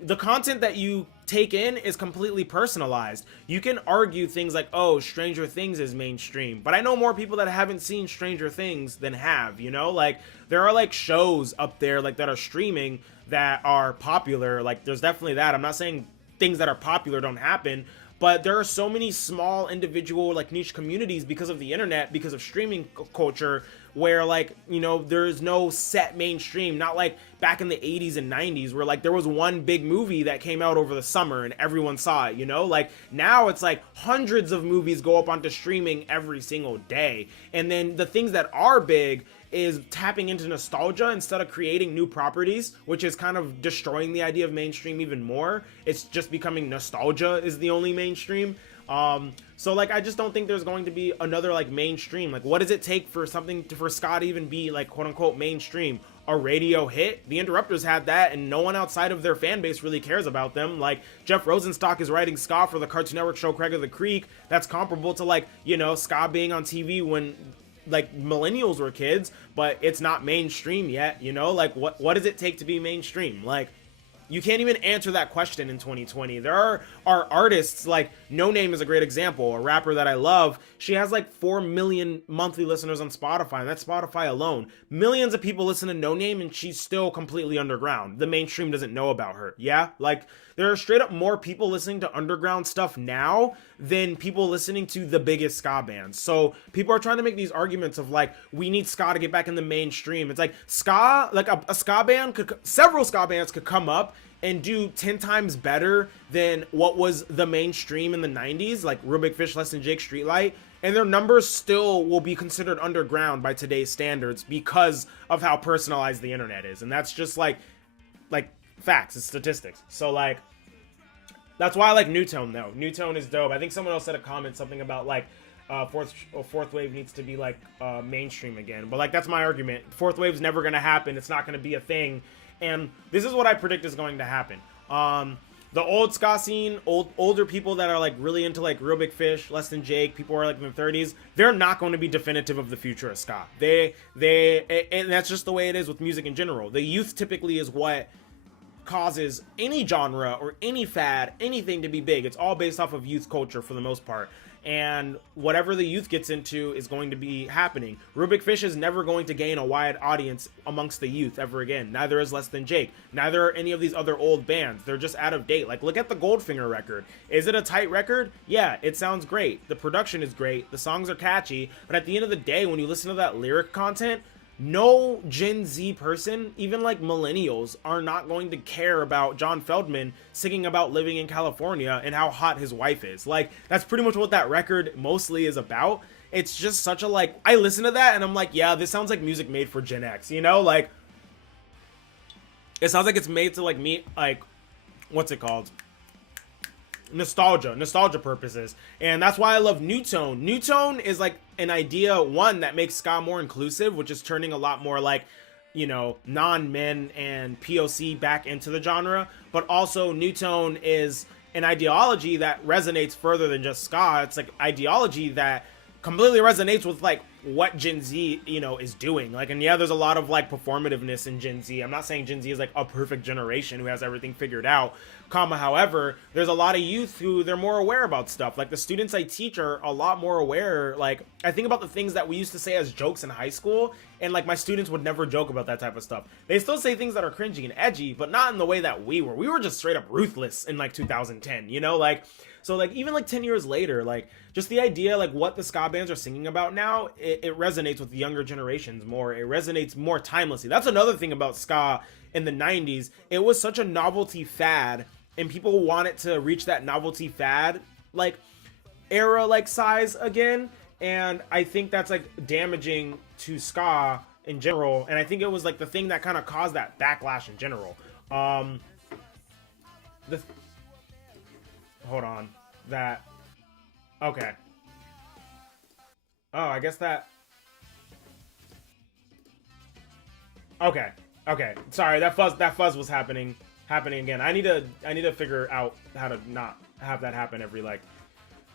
the content that you take in is completely personalized. You can argue things like, oh, Stranger Things is mainstream, but I know more people that haven't seen Stranger Things than have, you know? Like, there are like shows up there like that are streaming that are popular. Like, there's definitely that. I'm not saying things that are popular don't happen, but there are so many small individual like niche communities because of the internet, because of streaming culture, where like, you know, there's no set mainstream, not like back in the 80s and 90s where like there was one big movie that came out over the summer and everyone saw it, you know? Like now it's like hundreds of movies go up onto streaming every single day. And then the things that are big is tapping into nostalgia instead of creating new properties, which is kind of destroying the idea of mainstream even more. It's just becoming nostalgia is the only mainstream. So like I just don't think there's going to be another like mainstream. Like what does it take for something to, for ska to even be like quote unquote mainstream? A radio hit? The Interrupters had that, and no one outside of their fan base really cares about them. Like Jeff Rosenstock is writing ska for the Cartoon Network show Craig of the Creek. That's comparable to like, you know, ska being on TV when like millennials were kids, but it's not mainstream yet, you know? Like what does it take to be mainstream? Like you can't even answer that question in 2020. There are artists like No Name is a great example, a rapper that I love. She has like 4 million monthly listeners on Spotify, and that's Spotify alone. Millions of people listen to No Name, and she's still completely underground. The mainstream doesn't know about her. Yeah, like there are straight up more people listening to underground stuff now than people listening to the biggest ska bands. So people are trying to make these arguments of like, we need ska to get back in the mainstream. It's like ska, like a ska band several ska bands could come up and do 10 times better than what was the mainstream in the 90s, like Real Big Fish, Less Than Jake, Streetlight, and their numbers still will be considered underground by today's standards because of how personalized the internet is. And that's just like facts, it's statistics. So like that's why I like New Tone though. New Tone is dope. I think someone else said a comment, something about like fourth wave needs to be like mainstream again, but like that's my argument. Fourth wave's never gonna happen. It's not gonna be a thing. And this is what I predict is going to happen. The old ska scene, older people that are like really into like Real Big Fish, Less Than Jake, people who are like in their 30s, they're not going to be definitive of the future of ska. And that's just the way it is with music in general. The youth typically is what causes any genre or any fad, anything to be big. It's all based off of youth culture for the most part. And whatever the youth gets into is going to be happening. Real Big Fish is never going to gain a wide audience amongst the youth ever again. Neither is Less Than Jake. Neither are any of these other old bands. They're just out of date. Like, look at the Goldfinger record. Is it a tight record? Yeah, it sounds great. The production is great. The songs are catchy. But at the end of the day, when you listen to that lyric content, no Gen Z person, even like millennials, are not going to care about John Feldman singing about living in California and how hot his wife is. Like, that's pretty much what that record mostly is about. It's just such a, like, I listen to that and I'm like, yeah, this sounds like music made for Gen X, you know? Like, it sounds like it's made to, like, me, like, what's it called? Nostalgia purposes. And that's why I love New Tone. New Tone is like an idea, one, that makes ska more inclusive, which is turning a lot more like, you know, non-men and POC back into the genre. But also New Tone is an ideology that resonates further than just ska. It's like ideology that completely resonates with like what Gen Z, you know, is doing. Like, and yeah, there's a lot of like performativeness in Gen Z. I'm not saying Gen Z is like a perfect generation who has everything figured out, however, there's a lot of youth who they're more aware about stuff. Like the students I teach are a lot more aware. Like I think about the things that we used to say as jokes in high school, and like my students would never joke about that type of stuff. They still say things that are cringy and edgy, but not in the way that we were. We were just straight up ruthless in like 2010, you know? Like, so like even like 10 years later, like just the idea, like what the ska bands are singing about now, it resonates with the younger generations more. It resonates more timelessly. That's another thing about ska in the 90s. It was such a novelty fad, and people wanted to reach that novelty fad like era like size again. And I think that's like damaging to ska in general. And I think it was like the thing that kind of caused that backlash in general. Hold on. Okay. Oh, I guess that. Okay. Sorry, that fuzz was happening again. I need to figure out how to not have that happen every like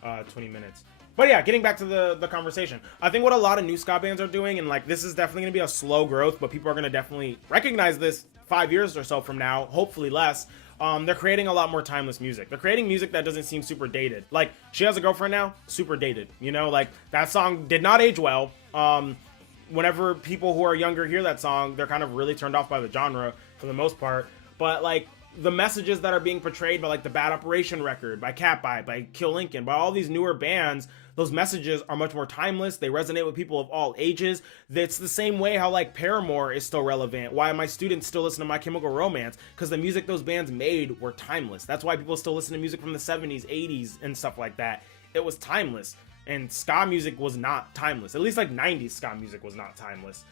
20 minutes. But yeah, getting back to the conversation, I think what a lot of new ska bands are doing, and like this is definitely gonna be a slow growth, but people are gonna definitely recognize this 5 years or so from now, hopefully less. They're creating a lot more timeless music. They're creating music that doesn't seem super dated. Like, She Has a Girlfriend Now, super dated. You know, like, that song did not age well. Whenever people who are younger hear that song, they're kind of really turned off by the genre for the most part. But, like, the messages that are being portrayed by like the Bad Operation record, by Catbite, by Kill Lincoln, by all these newer bands, those messages are much more timeless. They resonate with people of all ages. It's the same way how like Paramore is still relevant. Why my students still listen to My Chemical Romance, because the music those bands made were timeless. That's why people still listen to music from the 70s, 80s, and stuff like that. It was timeless. And ska music was not timeless. At least like 90s ska music was not timeless.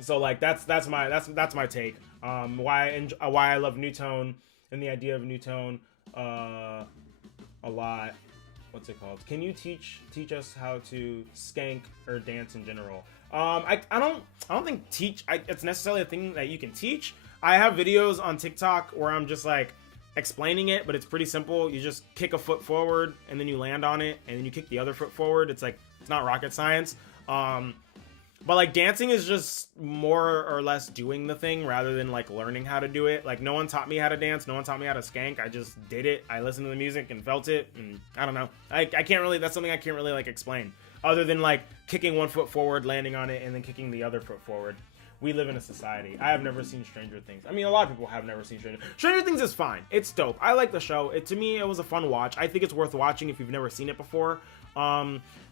So like that's my take. Why I love New Tone and the idea of New Tone a lot. What's it called? Can you teach us how to skank or dance in general? I don't think it's necessarily a thing that you can teach. I have videos on TikTok where I'm just like explaining it, but it's pretty simple. You just kick a foot forward and then you land on it, and then you kick the other foot forward. It's like, it's not rocket science. But like dancing is just more or less doing the thing rather than like learning how to do it. Like no one taught me how to dance. No one taught me how to skank. I just did it. I listened to the music and felt it. And I don't know. I can't really, that's something I can't really like explain other than like kicking one foot forward, landing on it, and then kicking the other foot forward. We live in a society. I have never seen Stranger Things. I mean, a lot of people have never seen Stranger Things is fine. It's dope. I like the show. To me, it was a fun watch. I think it's worth watching if you've never seen it before.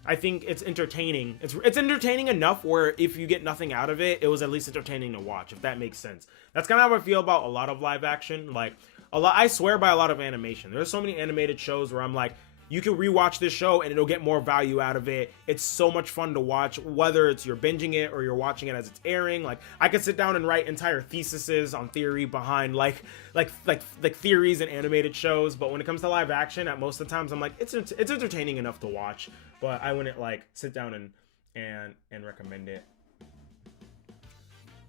I think it's entertaining. It's entertaining enough where if you get nothing out of it, it was at least entertaining to watch, if that makes sense. That's kind of how I feel about a lot of live action. Like I swear by a lot of animation. There's so many animated shows where I'm like, you can rewatch this show and it'll get more value out of it. It's so much fun to watch, whether it's you're binging it or you're watching it as it's airing. Like I could sit down and write entire theses on theory behind like theories and animated shows. But when it comes to live action, at most of the times I'm like, it's entertaining enough to watch, but I wouldn't like sit down and recommend it.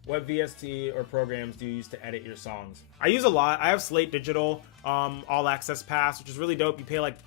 What VST or programs do you use to edit your songs? I use a lot. I have Slate Digital All Access Pass, which is really dope. You pay like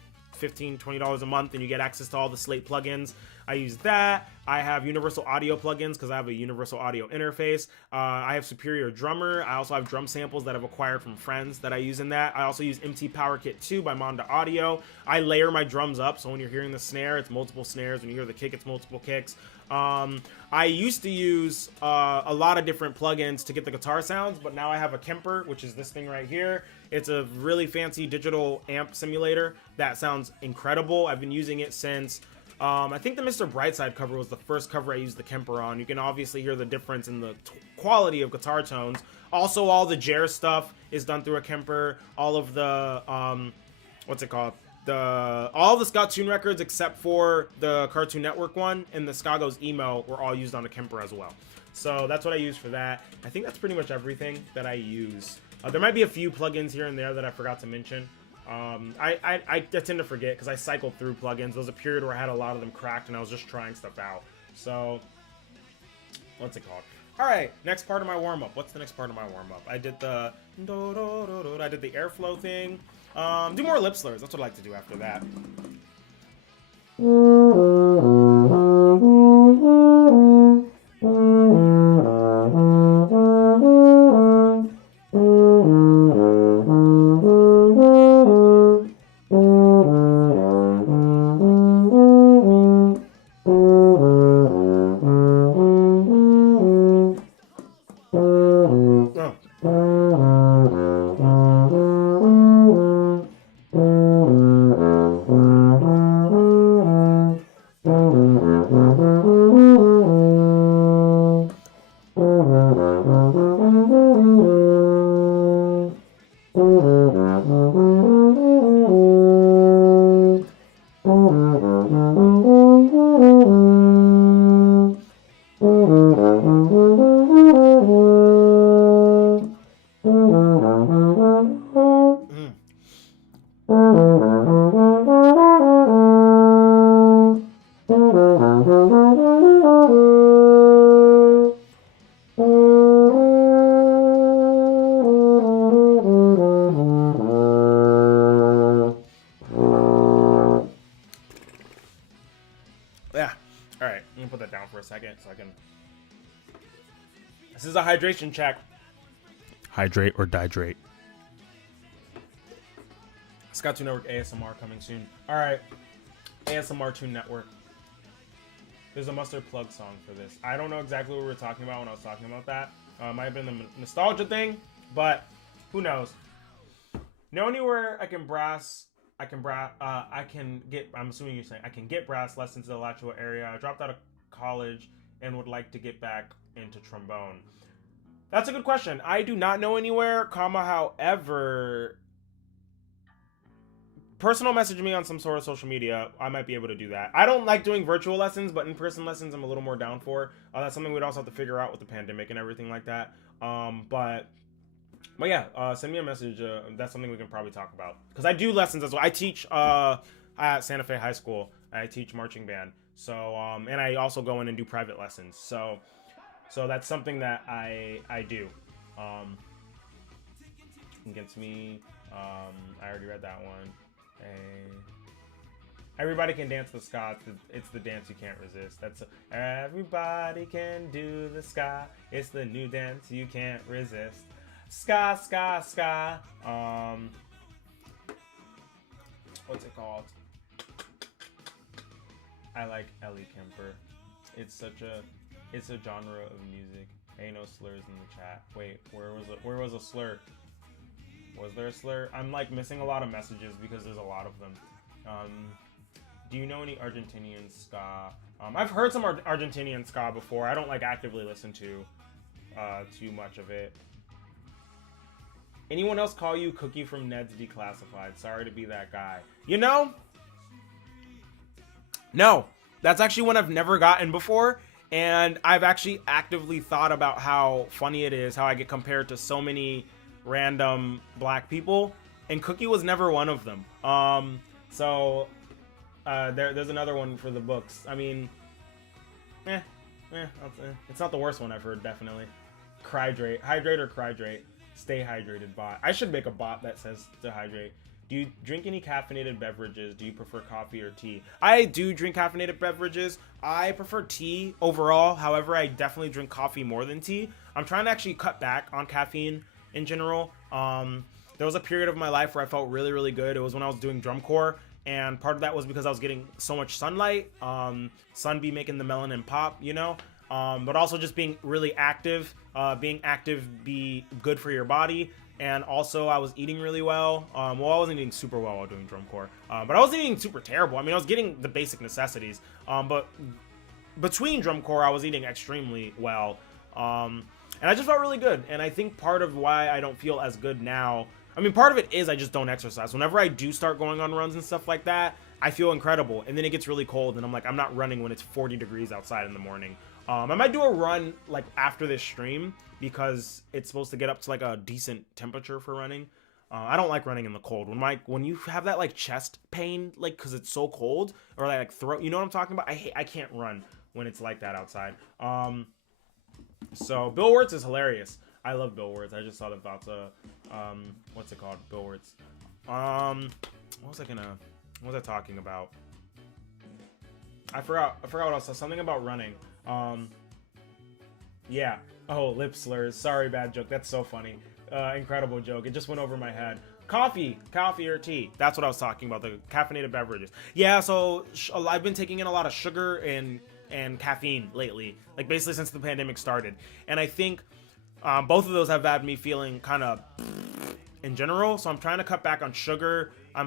$15-$20 a month and you get access to all the Slate plugins. I use that. I have Universal Audio plugins because I have a Universal Audio interface. I have Superior Drummer. I also have drum samples that I've acquired from friends that I use in that. I also use MT Power Kit 2 by Monda Audio. I layer my drums up, so when you're hearing the snare, it's multiple snares. When you hear the kick, it's multiple kicks. I used to use a lot of different plugins to get the guitar sounds, but now I have a Kemper, which is this thing right here. It's a really fancy digital amp simulator that sounds incredible. I've been using it since I think the Mr. Brightside cover was the first cover I used the Kemper on. You can obviously hear the difference in the quality of guitar tones. Also, all the Jer stuff is done through a Kemper. All of the what's it called? All the Scott Tune records except for the Cartoon Network one and the Skago's Emo were all used on a Kemper as well. So that's what I use for that. I think that's pretty much everything that I use. There might be a few plugins here and there that I forgot to mention. I tend to forget because I cycled through plugins. There was a period where I had a lot of them cracked and I was just trying stuff out. So, what's it called? All right, next part of my warm-up. What's the next part of my warm-up? I did the airflow thing. Do more lip slurs. That's what I like to do after that. Yeah. All right. I'm gonna put that down for a second so I can. This is a hydration check. Hydrate or dihydrate. Scott Tune Network ASMR coming soon. All right. ASMR Tune Network. There's a mustard plug song for this. I don't know exactly what we were talking about when I was talking about that. Might have been the nostalgia thing, but Who knows? Know anywhere I can get, I'm assuming you're saying I can get brass lessons in the Alachua area. I dropped out of college and would like to get back into trombone. That's a good question. I do not know anywhere, however, personal message me on some sort of social media. I might be able to do that. I don't like doing virtual lessons, but in-person lessons I'm a little more down for. That's something we'd also have to figure out with the pandemic and everything like that. But yeah, send me a message. That's something we can probably talk about. Because I do lessons as well. I teach at Santa Fe High School. I teach marching band. So, and I also go in and do private lessons. So that's something that I do. Against me, I already read that one. Everybody can dance the ska. It's the dance you can't resist. Everybody can do the ska. It's the new dance you can't resist. Ska, ska, ska. What's it called? I like Ellie Kemper. It's a genre of music. Ain't no slurs in the chat. Wait, where was a slur? Was there a slur? I'm like missing a lot of messages because there's a lot of them. Do you know any Argentinian ska? I've heard some Argentinian ska before. I don't like actively listen to too much of it. Anyone else call you Cookie from Ned's Declassified? Sorry to be that guy. You know? No. That's actually one I've never gotten before. And I've actually actively thought about how funny it is, how I get compared to so many random black people. And Cookie was never one of them. There's another one for the books. I mean, it's not the worst one I've heard, definitely. Hydrate or Crydrate. Stay hydrated bot. I should make a bot that says to hydrate. Do you drink any caffeinated beverages? Do you prefer coffee or tea? I do drink caffeinated beverages. I prefer tea overall. However, I definitely drink coffee more than tea. I'm trying to actually cut back on caffeine in general. There was a period of my life where I felt really, really good. It was when I was doing drum corps. And part of that was because I was getting so much sunlight. Sun be making the melanin pop, you know? But also just being really active. Being active be good for your body. And also I was eating really well. I wasn't eating super well while doing drum corps. But I wasn't eating super terrible. I mean, I was getting the basic necessities. But between drum corps, I was eating extremely well. And I just felt really good. And I think part of why I don't feel as good now, I mean, part of it is I just don't exercise. Whenever I do start going on runs and stuff like that, I feel incredible. And then it gets really cold and I'm like, I'm not running when it's 40 degrees outside in the morning. I might do a run like after this stream because it's supposed to get up to like a decent temperature for running. I don't like running in the cold. When you have that like chest pain, like because it's so cold, or like throat, you know what I'm talking about? I can't run when it's like that outside. So Bill Wirtz is hilarious. I love Bill Wirtz. I just saw the thoughts of what's it called? Bill Wirtz. What was I talking about? I forgot what else. Something about running. Yeah. Oh, lip slurs. Sorry, bad joke. That's so funny. Incredible joke. It just went over my head. Coffee or tea. That's what I was talking about. The caffeinated beverages. Yeah. So I've been taking in a lot of sugar and caffeine lately. Like basically since the pandemic started. And I think both of those have had me feeling kind of in general. So I'm trying to cut back on sugar. I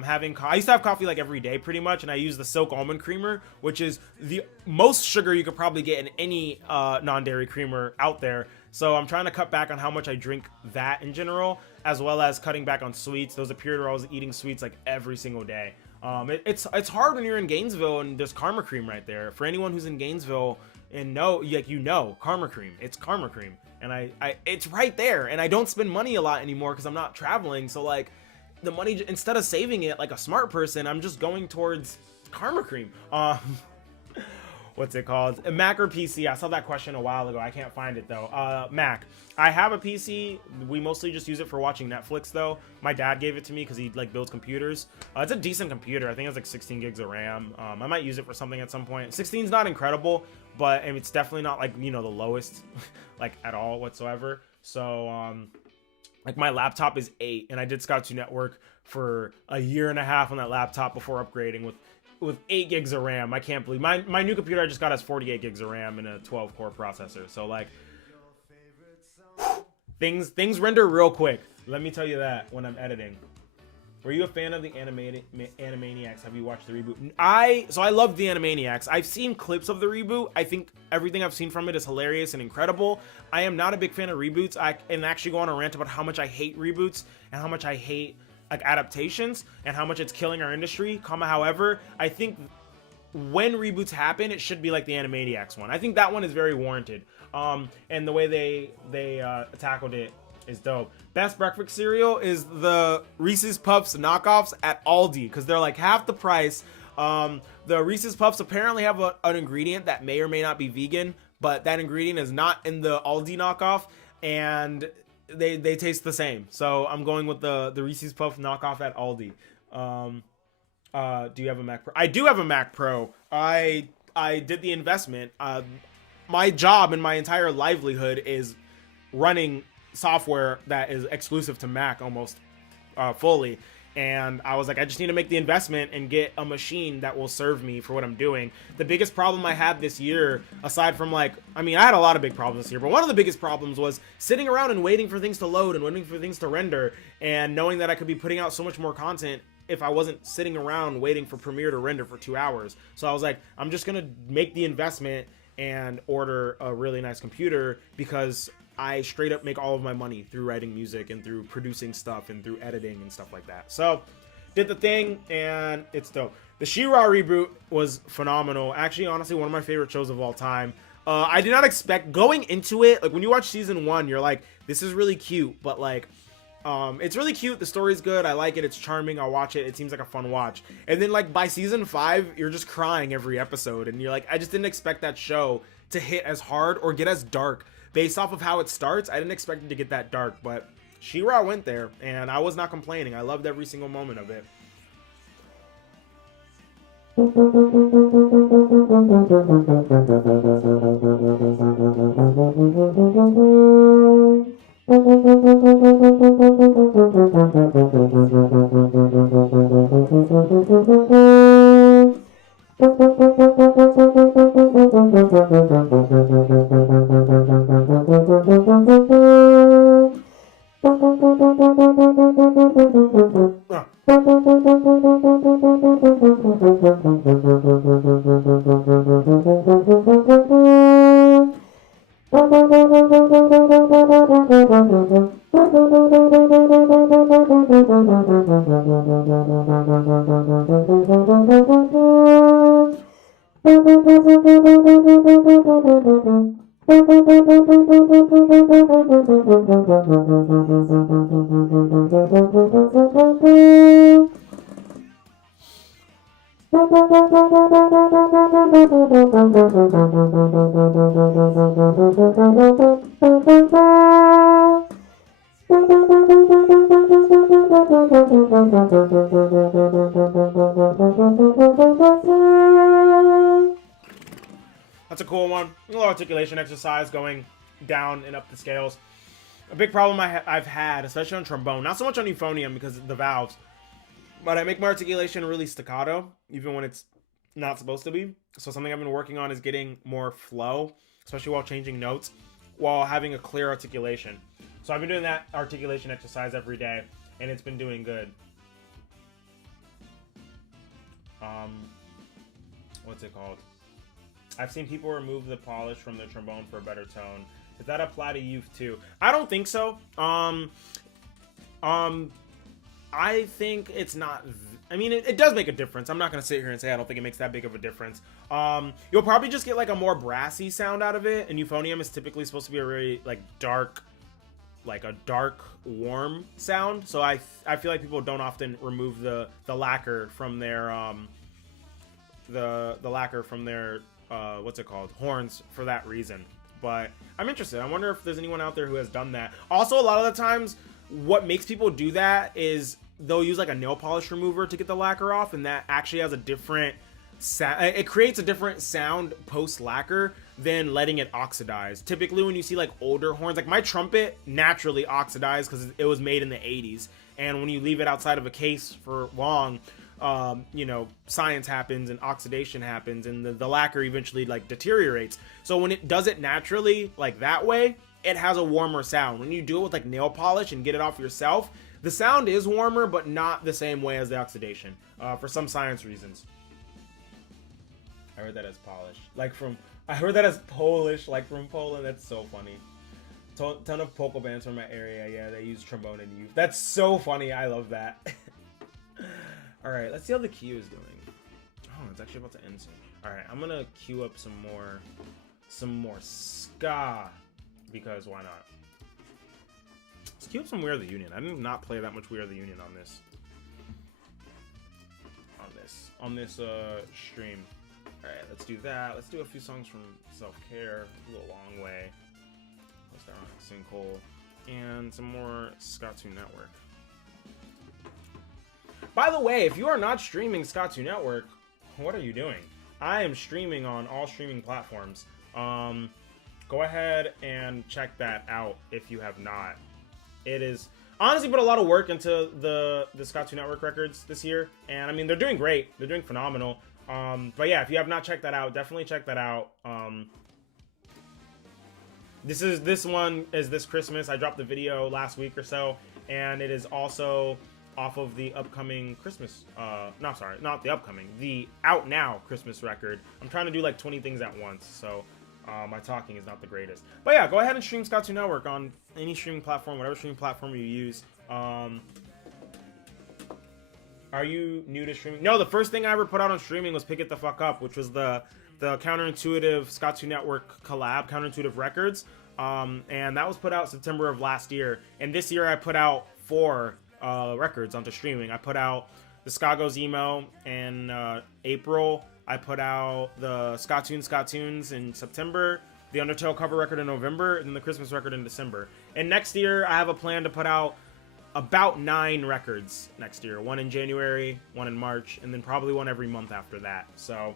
used to have coffee like every day pretty much, and I use the Silk Almond Creamer, which is the most sugar you could probably get in any non-dairy creamer out there. So I'm trying to cut back on how much I drink that in general, as well as cutting back on sweets. There was a period where I was eating sweets like every single day. It's hard when you're in Gainesville and there's Karma Cream right there. For anyone who's in Gainesville and Karma Cream. It's Karma Cream, and it's right there. And I don't spend money a lot anymore because I'm not traveling. So like, the money, instead of saving it like a smart person, I'm just going towards Karma Cream. What's it called? Mac or PC? I saw that question a while ago. I can't find it though. Mac. I have a PC. We mostly just use it for watching Netflix though. My dad gave it to me because he like builds computers. It's a decent computer. I think it's like 16 gigs of RAM. I might use it for something at some point. 16 is not incredible, but it's definitely not like, the lowest like at all whatsoever. So, like my laptop is 8 and I did Scout 2 Network for a year and a half on that laptop before upgrading with 8 gigs of RAM. I can't believe my new computer I just got has 48 gigs of RAM and a 12 core processor. So like things render real quick. Let me tell you that when I'm editing. Were you a fan of the Animaniacs? Have you watched the reboot? I love the Animaniacs. I've seen clips of the reboot. I think everything I've seen from it is hilarious and incredible. I am not a big fan of reboots. I can actually go on a rant about how much I hate reboots and how much I hate like adaptations and how much it's killing our industry. However, I think when reboots happen, it should be like the Animaniacs one. I think that one is very warranted. And the way they tackled it is dope. Best breakfast cereal is the Reese's Puffs knockoffs at Aldi because they're like half the price. The Reese's Puffs apparently have an ingredient that may or may not be vegan, but that ingredient is not in the Aldi knockoff, and they taste the same. So I'm going with the Reese's Puff knockoff at Aldi. Do you have a Mac Pro? I do have a Mac Pro. I did the investment. My job and my entire livelihood is running software that is exclusive to Mac almost fully, and I was like, I just need to make the investment and get a machine that will serve me for what I'm doing. The biggest problem I had this year, aside from I had a lot of big problems this year, but one of the biggest problems was sitting around and waiting for things to load and waiting for things to render, and knowing that I could be putting out so much more content if I wasn't sitting around waiting for Premiere to render for 2 hours. So I was like, I'm just gonna make the investment and order a really nice computer because I straight up make all of my money through writing music and through producing stuff and through editing and stuff like that. So did the thing, and it's dope. The She-Ra reboot was phenomenal. Actually, honestly, one of my favorite shows of all time. I did not expect going into it, like when you watch season 1, you're like, this is really cute, but like it's really cute. The story's good. I like it. It's charming. I'll watch it. It seems like a fun watch. And then like by season 5, you're just crying every episode, and you're like, I just didn't expect that show to hit as hard or get as dark. Based off of how it starts, I didn't expect it to get that dark, but She-Ra went there, and I was not complaining. I loved every single moment of it. That's a cool one. A little articulation exercise going down and up the scales. A big problem I've had, especially on trombone, not so much on euphonium because of the valves, but I make my articulation really staccato, even when it's not supposed to be. So something I've been working on is getting more flow, especially while changing notes, while having a clear articulation. So I've been doing that articulation exercise every day, and it's been doing good. What's it called? I've seen people remove the polish from their trombone for a better tone. Does that apply to youth too? I don't think so. I think it's not. I mean, it does make a difference. I'm not gonna sit here and say I don't think it makes that big of a difference. You'll probably just get like a more brassy sound out of it, and euphonium is typically supposed to be a really like dark, warm sound. So I feel like people don't often remove the lacquer from their the lacquer from their what's it called, horns, for that reason. But I'm interested. I wonder if there's anyone out there who has done that. Also, a lot of the times what makes people do that is they'll use like a nail polish remover to get the lacquer off, and that actually has a different sound. It creates a different sound post lacquer than letting it oxidize. Typically when you see like older horns, like my trumpet naturally oxidized because it was made in the 80s, and when you leave it outside of a case for long, you know, science happens and oxidation happens, and the lacquer eventually like deteriorates. So when it does it naturally like that way, it has a warmer sound. When you do it with like nail polish and get it off yourself, the sound is warmer, but not the same way as the oxidation, for some science reasons. I heard that as Polish, I heard that as Polish, like from Poland. That's so funny. Ton of polka bands from my area, yeah, they use trombone and youth. That's so funny. I love that. All right, let's see how the queue is doing. Oh, it's actually about to end soon. All right, I'm gonna queue up some more ska, because why not? Let's queue up some We Are the Union. I did not play that much We Are the Union on this stream. All right, let's do that. Let's do a few songs from Self Care, A Little Long Way. Let's start on Sinkhole, and some more Ska2 Network. By the way, if you are not streaming Ska2 Network, what are you doing? I am streaming on all streaming platforms. Go ahead and check that out if you have not. It is honestly put a lot of work into the Ska2 Network records this year, and I mean they're doing great. They're doing phenomenal. But yeah, if you have not checked that out, definitely check that out. This one is this Christmas. I dropped the video last week or so, and it is also off of the upcoming Christmas, no, sorry, not the upcoming, the out now Christmas record. I'm trying to do like 20 things at once, so my talking is not the greatest. But yeah, go ahead and stream Ska2 Network on any streaming platform, whatever streaming platform you use. Are you new to streaming? No, the first thing I ever put out on streaming was Pick It the Fuck Up, which was the Counterintuitive Ska2 Network collab, Counterintuitive Records. And that was put out September of last year. And this year I put out 4 records onto streaming. I put out the Ska Goes Emo in April. I put out the Ska-Tunes in September, the Undertale cover record in November, and then the Christmas record in December. And next year I have a plan to put out about 9 records next year. 1 in January, 1 in March, and then probably 1 every month after that. So,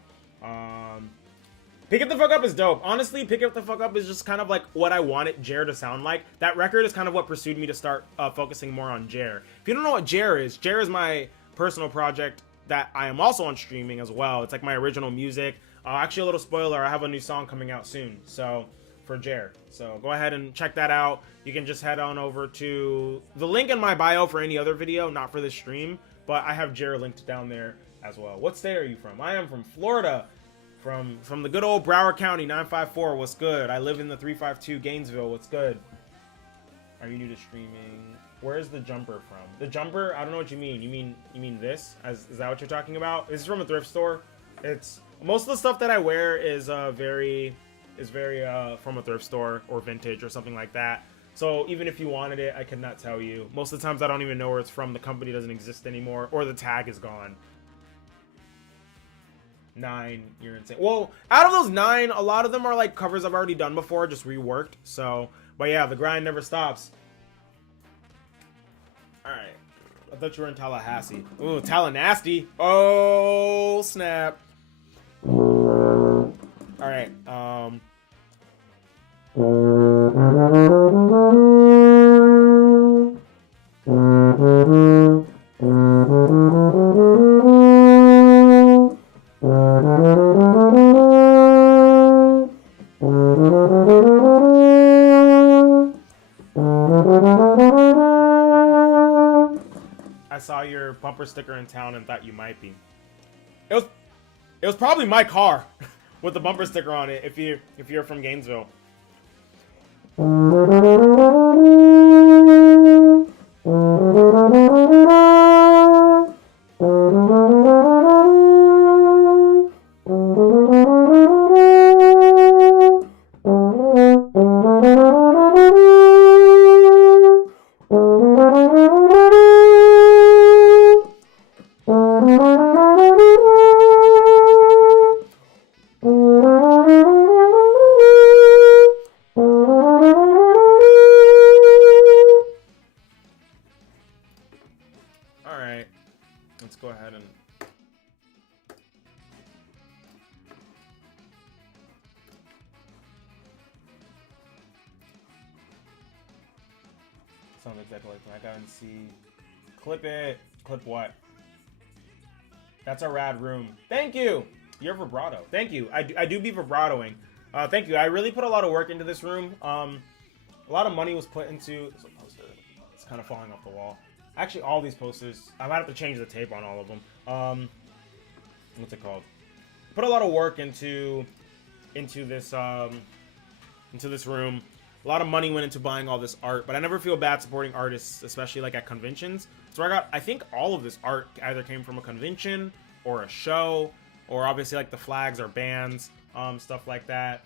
Pick It the Fuck Up is dope. Honestly, Pick It the Fuck Up is just kind of like what I wanted Jer to sound like. That record is kind of what pursued me to start focusing more on Jer. If you don't know what Jer is my personal project that I am also on streaming as well. It's like my original music. Actually, a little spoiler, I have a new song coming out soon, so for Jer. So go ahead and check that out. You can just head on over to the link in my bio for any other video, not for this stream, but I have Jer linked down there as well. What state are you from? I am from Florida. From the good old Broward County, 954, what's good? I live in the 352 Gainesville, what's good? Are you new to streaming? Where is the jumper from? The jumper, I don't know what you mean. You mean this? Is that what you're talking about? This is from a thrift store. It's most of the stuff that I wear is very from a thrift store or vintage or something like that. So even if you wanted it, I could not tell you. Most of the times I don't even know where it's from. The company doesn't exist anymore, or the tag is gone. 9, you're insane. Well, out of those 9, a lot of them are like covers I've already done before, just reworked. So, but yeah, the grind never stops. All right, I thought you were in Tallahassee. Ooh, Tallahassee. Oh snap. All right. I saw your bumper sticker in town and thought you might be. It was probably my car with the bumper sticker on it if you're from Gainesville. Sounds exactly like I got and see. Clip it. Clip what? That's a rad room. Thank you. You're vibrato. Thank you. I do be vibratoing. Thank you. I really put a lot of work into this room. A lot of money was put into this poster. It's kind of falling off the wall. Actually, all these posters, I might have to change the tape on all of them. What's it called? Put a lot of work into this room. A lot of money went into buying all this art, but I never feel bad supporting artists, especially like at conventions. So I think all of this art either came from a convention or a show, or obviously like the flags or bands, stuff like that.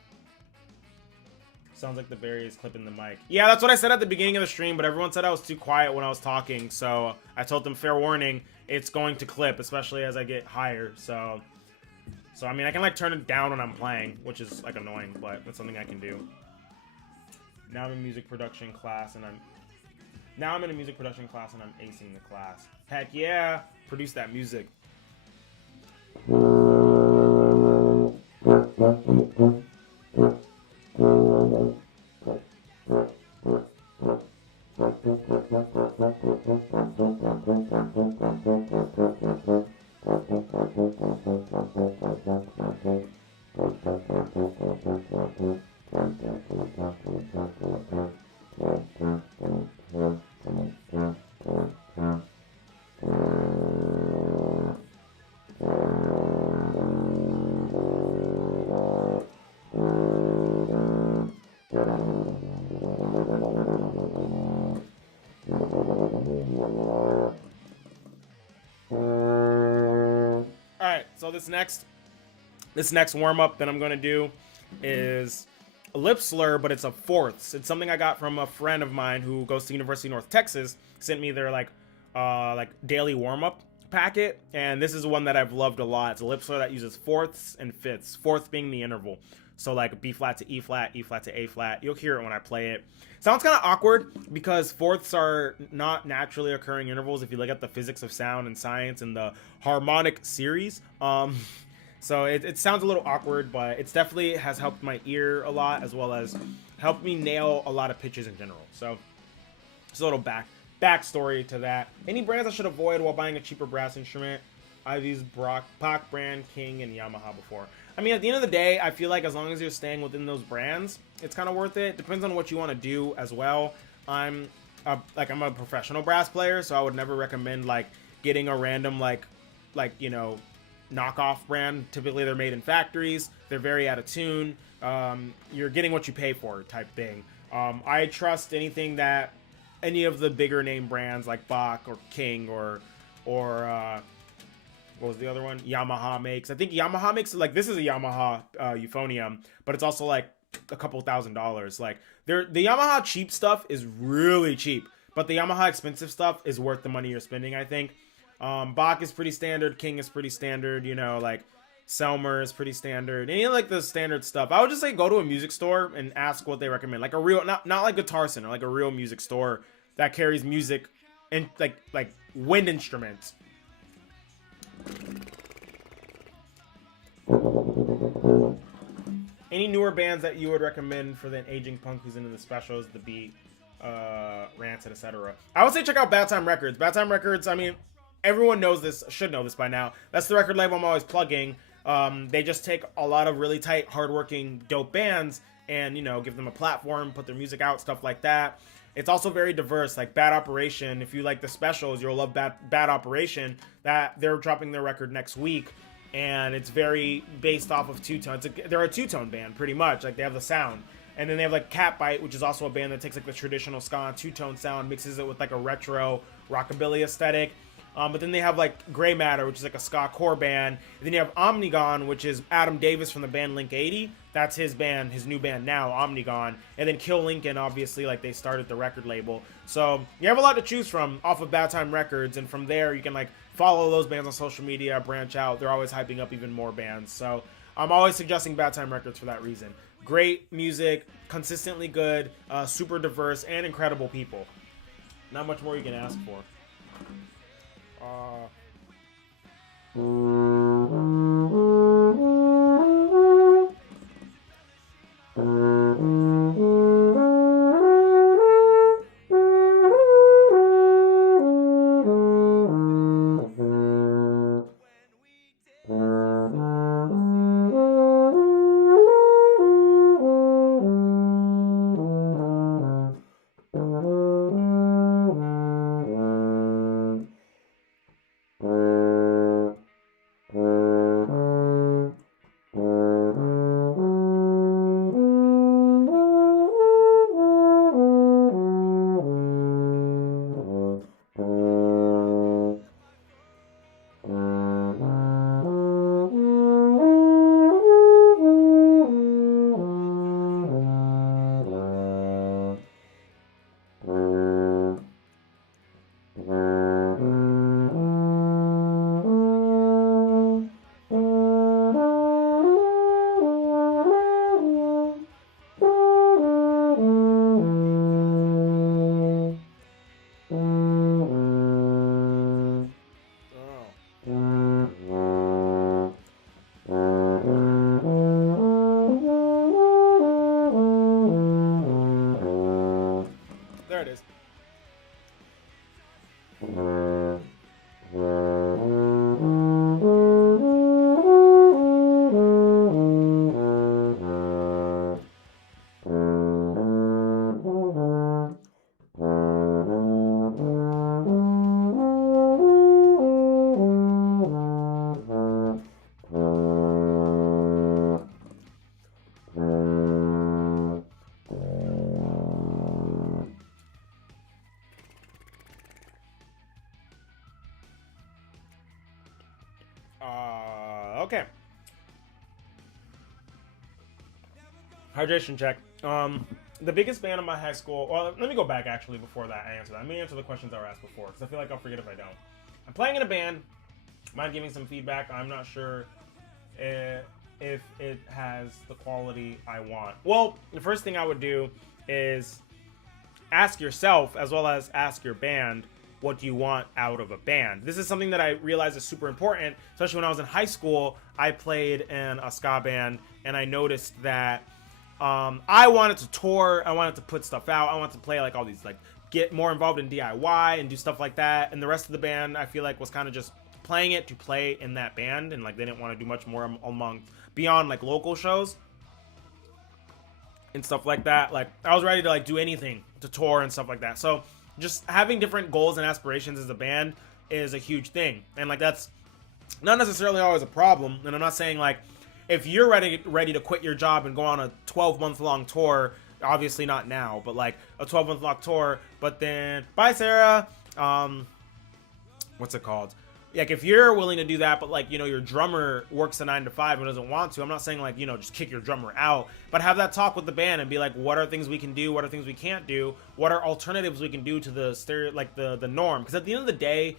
Sounds like the Barry is clipping the mic. Yeah, that's what I said at the beginning of the stream, but everyone said I was too quiet when I was talking, so I told them fair warning, it's going to clip, especially as I get higher. So I mean, I can like turn it down when I'm playing, which is like annoying, but that's something I can do. Now I'm in music production class and I'm acing the class. Heck yeah, produce that music. Alright, so this next warm-up that I'm gonna do is a lip slur, but it's a fourths. It's something I got from a friend of mine who goes to University of North Texas, sent me their like daily warm-up packet, and this is one that I've loved a lot. It's a lip slur that uses fourths and fifths, fourth being the interval. So like B flat to E flat, E flat to A flat. You'll hear it when I play it. Sounds kind of awkward because fourths are not naturally occurring intervals if you look at the physics of sound and science and the harmonic series. So it sounds a little awkward, but it's definitely has helped my ear a lot, as well as helped me nail a lot of pitches in general. So just a little backstory to that. Any brands I should avoid while buying a cheaper brass instrument? I've used Bach brand, King, and Yamaha before. I mean, at the end of the day, I feel like as long as you're staying within those brands, it's kind of worth it. Depends on what you want to do as well. I'm a professional brass player, so I would never recommend like getting a random like you know, knockoff brand. Typically, they're made in factories. They're very out of tune. You're getting what you pay for type thing. I trust anything that any of the bigger name brands like Bach or King or what was the other one? Yamaha makes. I think Yamaha makes, like, this is a Yamaha euphonium, but it's also like a couple $1,000s. Like, the Yamaha cheap stuff is really cheap, but the Yamaha expensive stuff is worth the money you're spending, I think. Bach is pretty standard. King is pretty standard. You know, like Selmer is pretty standard. Any like the standard stuff. I would just say go to a music store and ask what they recommend. Like a real, not like Guitar Center, like a real music store that carries music and like wind instruments. Any newer bands that you would recommend for the aging punk who's into the specials, the beat, rancid, etc.? I would say check out Bad Time Records. Bad Time Records, I mean, everyone knows this, should know this by now. That's the record label I'm always plugging. They just take a lot of really tight, hardworking, dope bands and, you know, give them a platform, put their music out, stuff like that. It's also very diverse, like Bad Operation. If you like the specials, you'll love Bad Operation. That they're dropping their record next week, and it's very based off of two-tone. They're a two-tone band, pretty much. Like, they have the sound. And then they have, like, Catbite, which is also a band that takes, like, the traditional ska and two-tone sound, mixes it with, like, a retro rockabilly aesthetic. But then they have, like, Grey Matter, which is, like, a ska core band. And then you have Omnigon, which is Adam Davis from the band Link 80. That's his band, his new band now, Omnigon. And then Kill Lincoln, obviously, like, they started the record label. So you have a lot to choose from off of Bad Time Records. And from there, you can, like, follow those bands on social media, branch out. They're always hyping up even more bands. So I'm always suggesting Bad Time Records for that reason. Great music, consistently good, super diverse, and incredible people. Not much more you can ask for. There it is. Okay. Hydration check. The biggest band in my high school. Well, let me go back actually before that. I answer that. Let me answer the questions that were asked before because I feel like I'll forget if I don't. I'm playing in a band. Mind giving some feedback? I'm not sure if it has the quality I want. Well, the first thing I would do is ask yourself as well as ask your band, what do you want out of a band? This is something that I realized is super important, especially when I was in high school. I played in a ska band, and I noticed that I wanted to tour, I wanted to put stuff out, I wanted to play like all these, like get more involved in DIY and do stuff like that. And the rest of the band, I feel like, was kind of just playing it to play in that band, and like they didn't want to do much more beyond like local shows and stuff like that. Like I was ready to like do anything to tour and stuff like that. So just having different goals and aspirations as a band is a huge thing, and like that's not necessarily always a problem. And I'm not saying like if you're ready to quit your job and go on a 12-month long tour, obviously not now, but like a 12-month long tour, but then bye Sarah, what's it called? Like if you're willing to do that, but like, you know, your drummer works a 9 to 5 and doesn't want to, I'm not saying like, you know, just kick your drummer out, but have that talk with the band and be like, what are things we can do? What are things we can't do? What are alternatives we can do to the the norm? Because at the end of the day,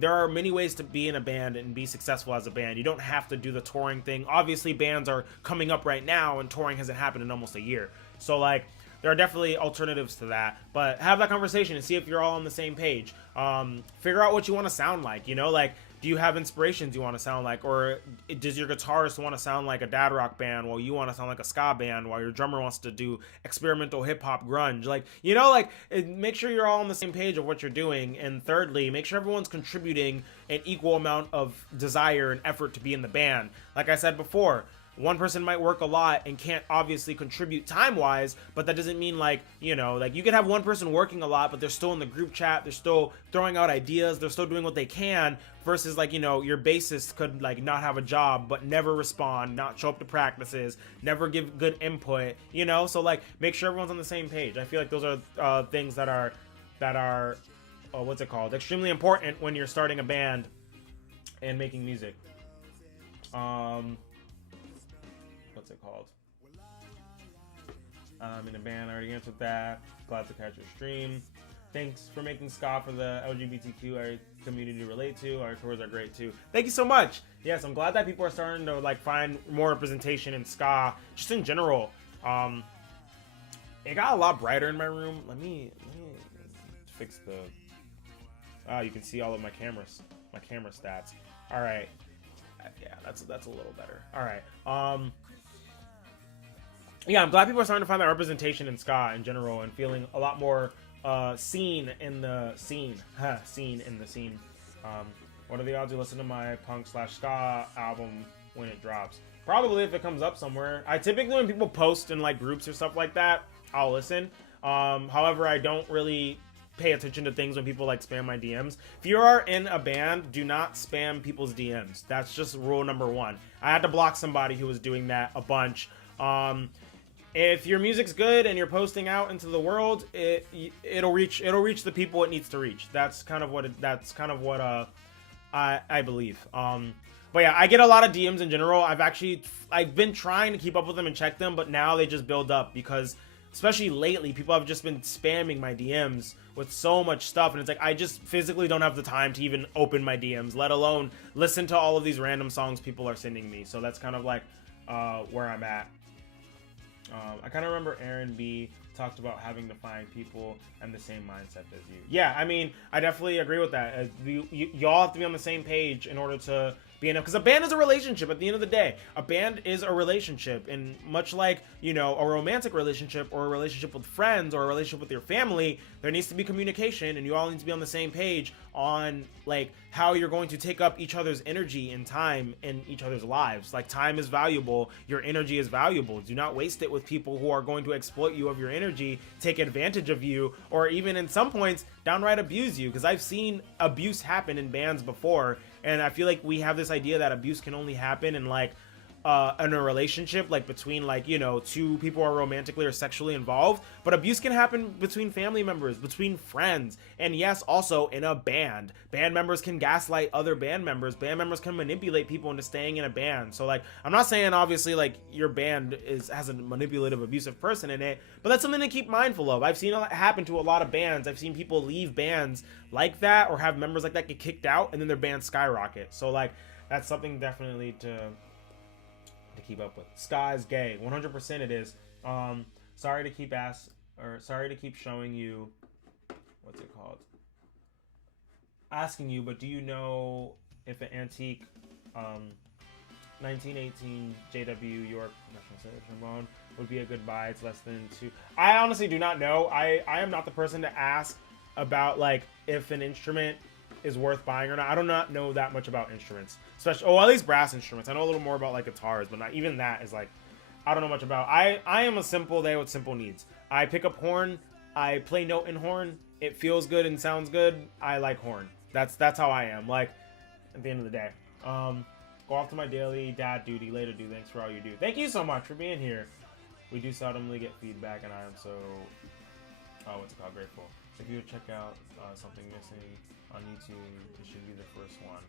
there are many ways to be in a band and be successful as a band. You don't have to do the touring thing. Obviously bands are coming up right now and touring hasn't happened in almost a year. So like, there are definitely alternatives to that, but have that conversation and see if you're all on the same page. Figure out what you want to sound like, you know, like, do you have inspirations you want to sound like, or does your guitarist want to sound like a dad rock band while you want to sound like a ska band, while your drummer wants to do experimental hip hop grunge? Like, you know, like make sure you're all on the same page of what you're doing. And thirdly, make sure everyone's contributing an equal amount of desire and effort to be in the band. Like I said before, one person might work a lot and can't obviously contribute time-wise, but that doesn't mean like, you know, like you could have one person working a lot, but they're still in the group chat, they're still throwing out ideas, they're still doing what they can, versus like, you know, your bassist could like not have a job, but never respond, not show up to practices, never give good input, you know? So like, make sure everyone's on the same page. I feel like those are things that are what's it called? Extremely important when you're starting a band and making music. What's it called? I'm in a band. I already answered that. Glad to catch your stream. Thanks for making ska for the LGBTQ community to relate to. Our tours are great too. Thank you so much. Yes, I'm glad that people are starting to like find more representation in ska, just in general. It got a lot brighter in my room. Let me fix the. You can see all of my camera stats. All right. Yeah, that's a little better. All right. Yeah, I'm glad people are starting to find that representation in ska in general and feeling a lot more seen in the scene. Seen in the scene. What are the odds you listen to my punk/ska album when it drops? Probably if it comes up somewhere. I typically, when people post in like groups or stuff like that, I'll listen. However, I don't really pay attention to things when people like spam my DMs. If you are in a band, do not spam people's DMs. That's just rule number 1. I had to block somebody who was doing that a bunch. If your music's good and you're posting out into the world, it'll reach the people it needs to reach. That's kind of what I believe. But yeah, I get a lot of DMs in general. I've been trying to keep up with them and check them, but now they just build up because, especially lately, people have just been spamming my DMs with so much stuff, and it's like I just physically don't have the time to even open my DMs, let alone listen to all of these random songs people are sending me. So that's kind of like where I'm at. I kind of remember Aaron B talked about having to find people and the same mindset as you. Yeah, I mean, I definitely agree with that. Y'all have to be on the same page in order to being because a band is a relationship at the end of the day. A band is a relationship, and much like, you know, a romantic relationship or a relationship with friends or a relationship with your family, there needs to be communication, and you all need to be on the same page on like how you're going to take up each other's energy and time in each other's lives. Like, time is valuable, your energy is valuable. Do not waste it with people who are going to exploit you of your energy, take advantage of you, or even in some points downright abuse you, because I've seen abuse happen in bands before. And I feel like we have this idea that abuse can only happen in like in a relationship, like between like, you know, two people are romantically or sexually involved, but abuse can happen between family members, between friends, and yes, also in a band. Band members can gaslight other band members. Band members can manipulate people into staying in a band. So like, I'm not saying obviously like your band has a manipulative, abusive person in it, but that's something to keep mindful of. I've seen it happen to a lot of bands. I've seen people leave bands like that or have members like that get kicked out, and then their band skyrocket. So like, that's something definitely to keep up with. Sky's gay, 100% it is. Sorry to keep showing you, what's it called, asking you, but do you know if an antique 1918 JW York National Center trombone would be a good buy? It's less than 2. I honestly do not know. I am not the person to ask about like if an instrument is worth buying or not. I do not know that much about instruments, especially at least brass instruments. I know a little more about like guitars, but not even that is like, I don't know much about. I am a simple day with simple needs. I pick up horn, I play note in horn, it feels good and sounds good. I like horn. That's how I am. Like, at the end of the day, go off to my daily dad duty later. Do thanks for all you do. Thank you so much for being here. We do seldomly get feedback, and I am so grateful. If you would check out something missing on YouTube, it should be the first one.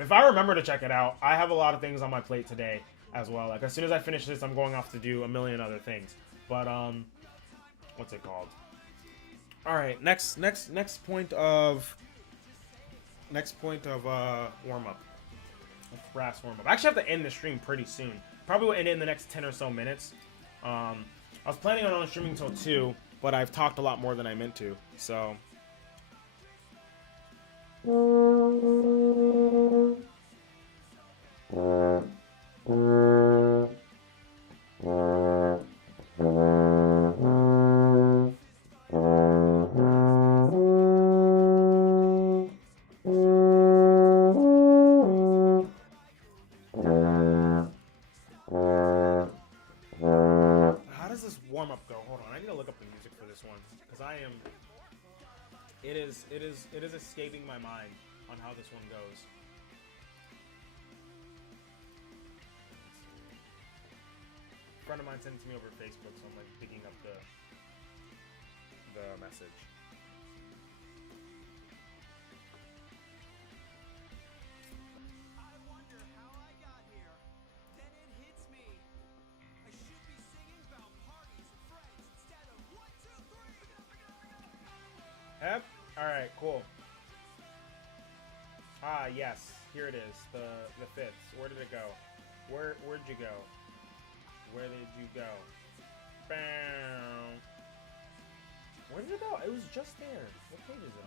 If I remember to check it out, I have a lot of things on my plate today as well. Like, as soon as I finish this, I'm going off to do a million other things. But what's it called? All right, next point of warm up, brass warm up. I actually have to end the stream pretty soon. Probably will end it in the next 10 or so minutes. I was planning on only streaming till 2, but I've talked a lot more than I meant to. So. How does this warm up go? Hold on, I need to look up the music for this one because it is escaping my mind on how this one goes. A friend of mine sent it to me over Facebook, so I'm like picking up the message. I wonder how I got here. Then it hits me. I should be singing about parties and friends instead of 1, 2, 3. Yep. All right. Cool. Ah, yes. Here it is. The fifth. Where did it go? Where'd you go? Where did you go? Bam. Where did it go? It was just there. What page is it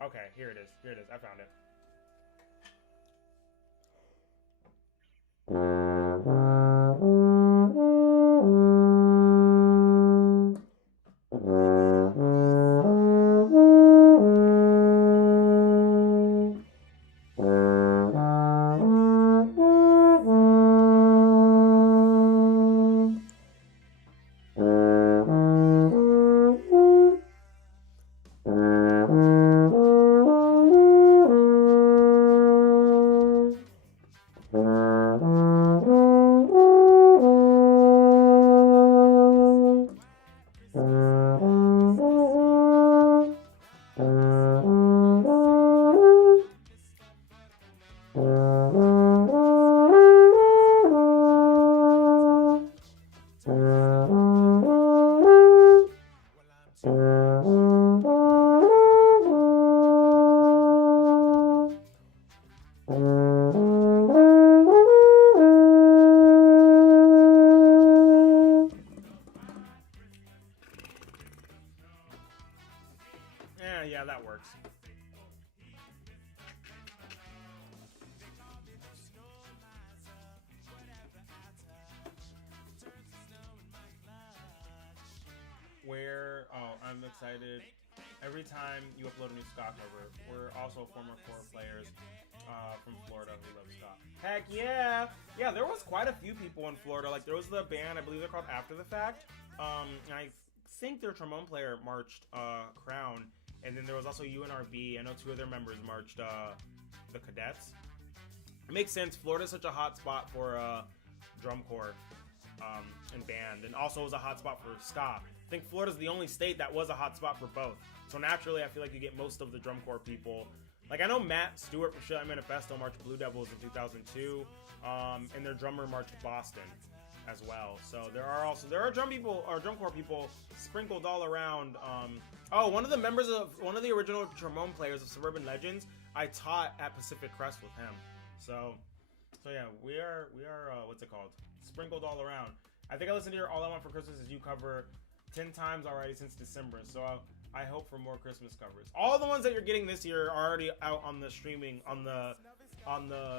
on? Okay, here it is. Here it is. I found it. Yeah, that works. I'm excited every time you upload a new ska cover. We're also former core players from Florida who love ska. Heck yeah! Yeah, there was quite a few people in Florida. Like, there was the band, I believe they're called After the Fact. And I think their trombone player marched Crown. And then there was also UNRB. I know 2 of their members marched the Cadets. It makes sense. Florida's such a hot spot for drum corps and band. And also was a hot spot for ska. I think Florida's the only state that was a hot spot for both. So naturally, I feel like you get most of the drum corps people. Like, I know Matt Stewart from Shit I Manifesto marched Blue Devils in 2002, and their drummer marched Boston as well. So there are drum corps people sprinkled all around. One of the original trombone players of Suburban Legends, I taught at Pacific Crest with him. So yeah, we are what's it called? Sprinkled all around. I think I listened to your All I Want for Christmas Is You cover 10 times already since December. So I hope for more Christmas covers. All the ones that you're getting this year are already out on the streaming on the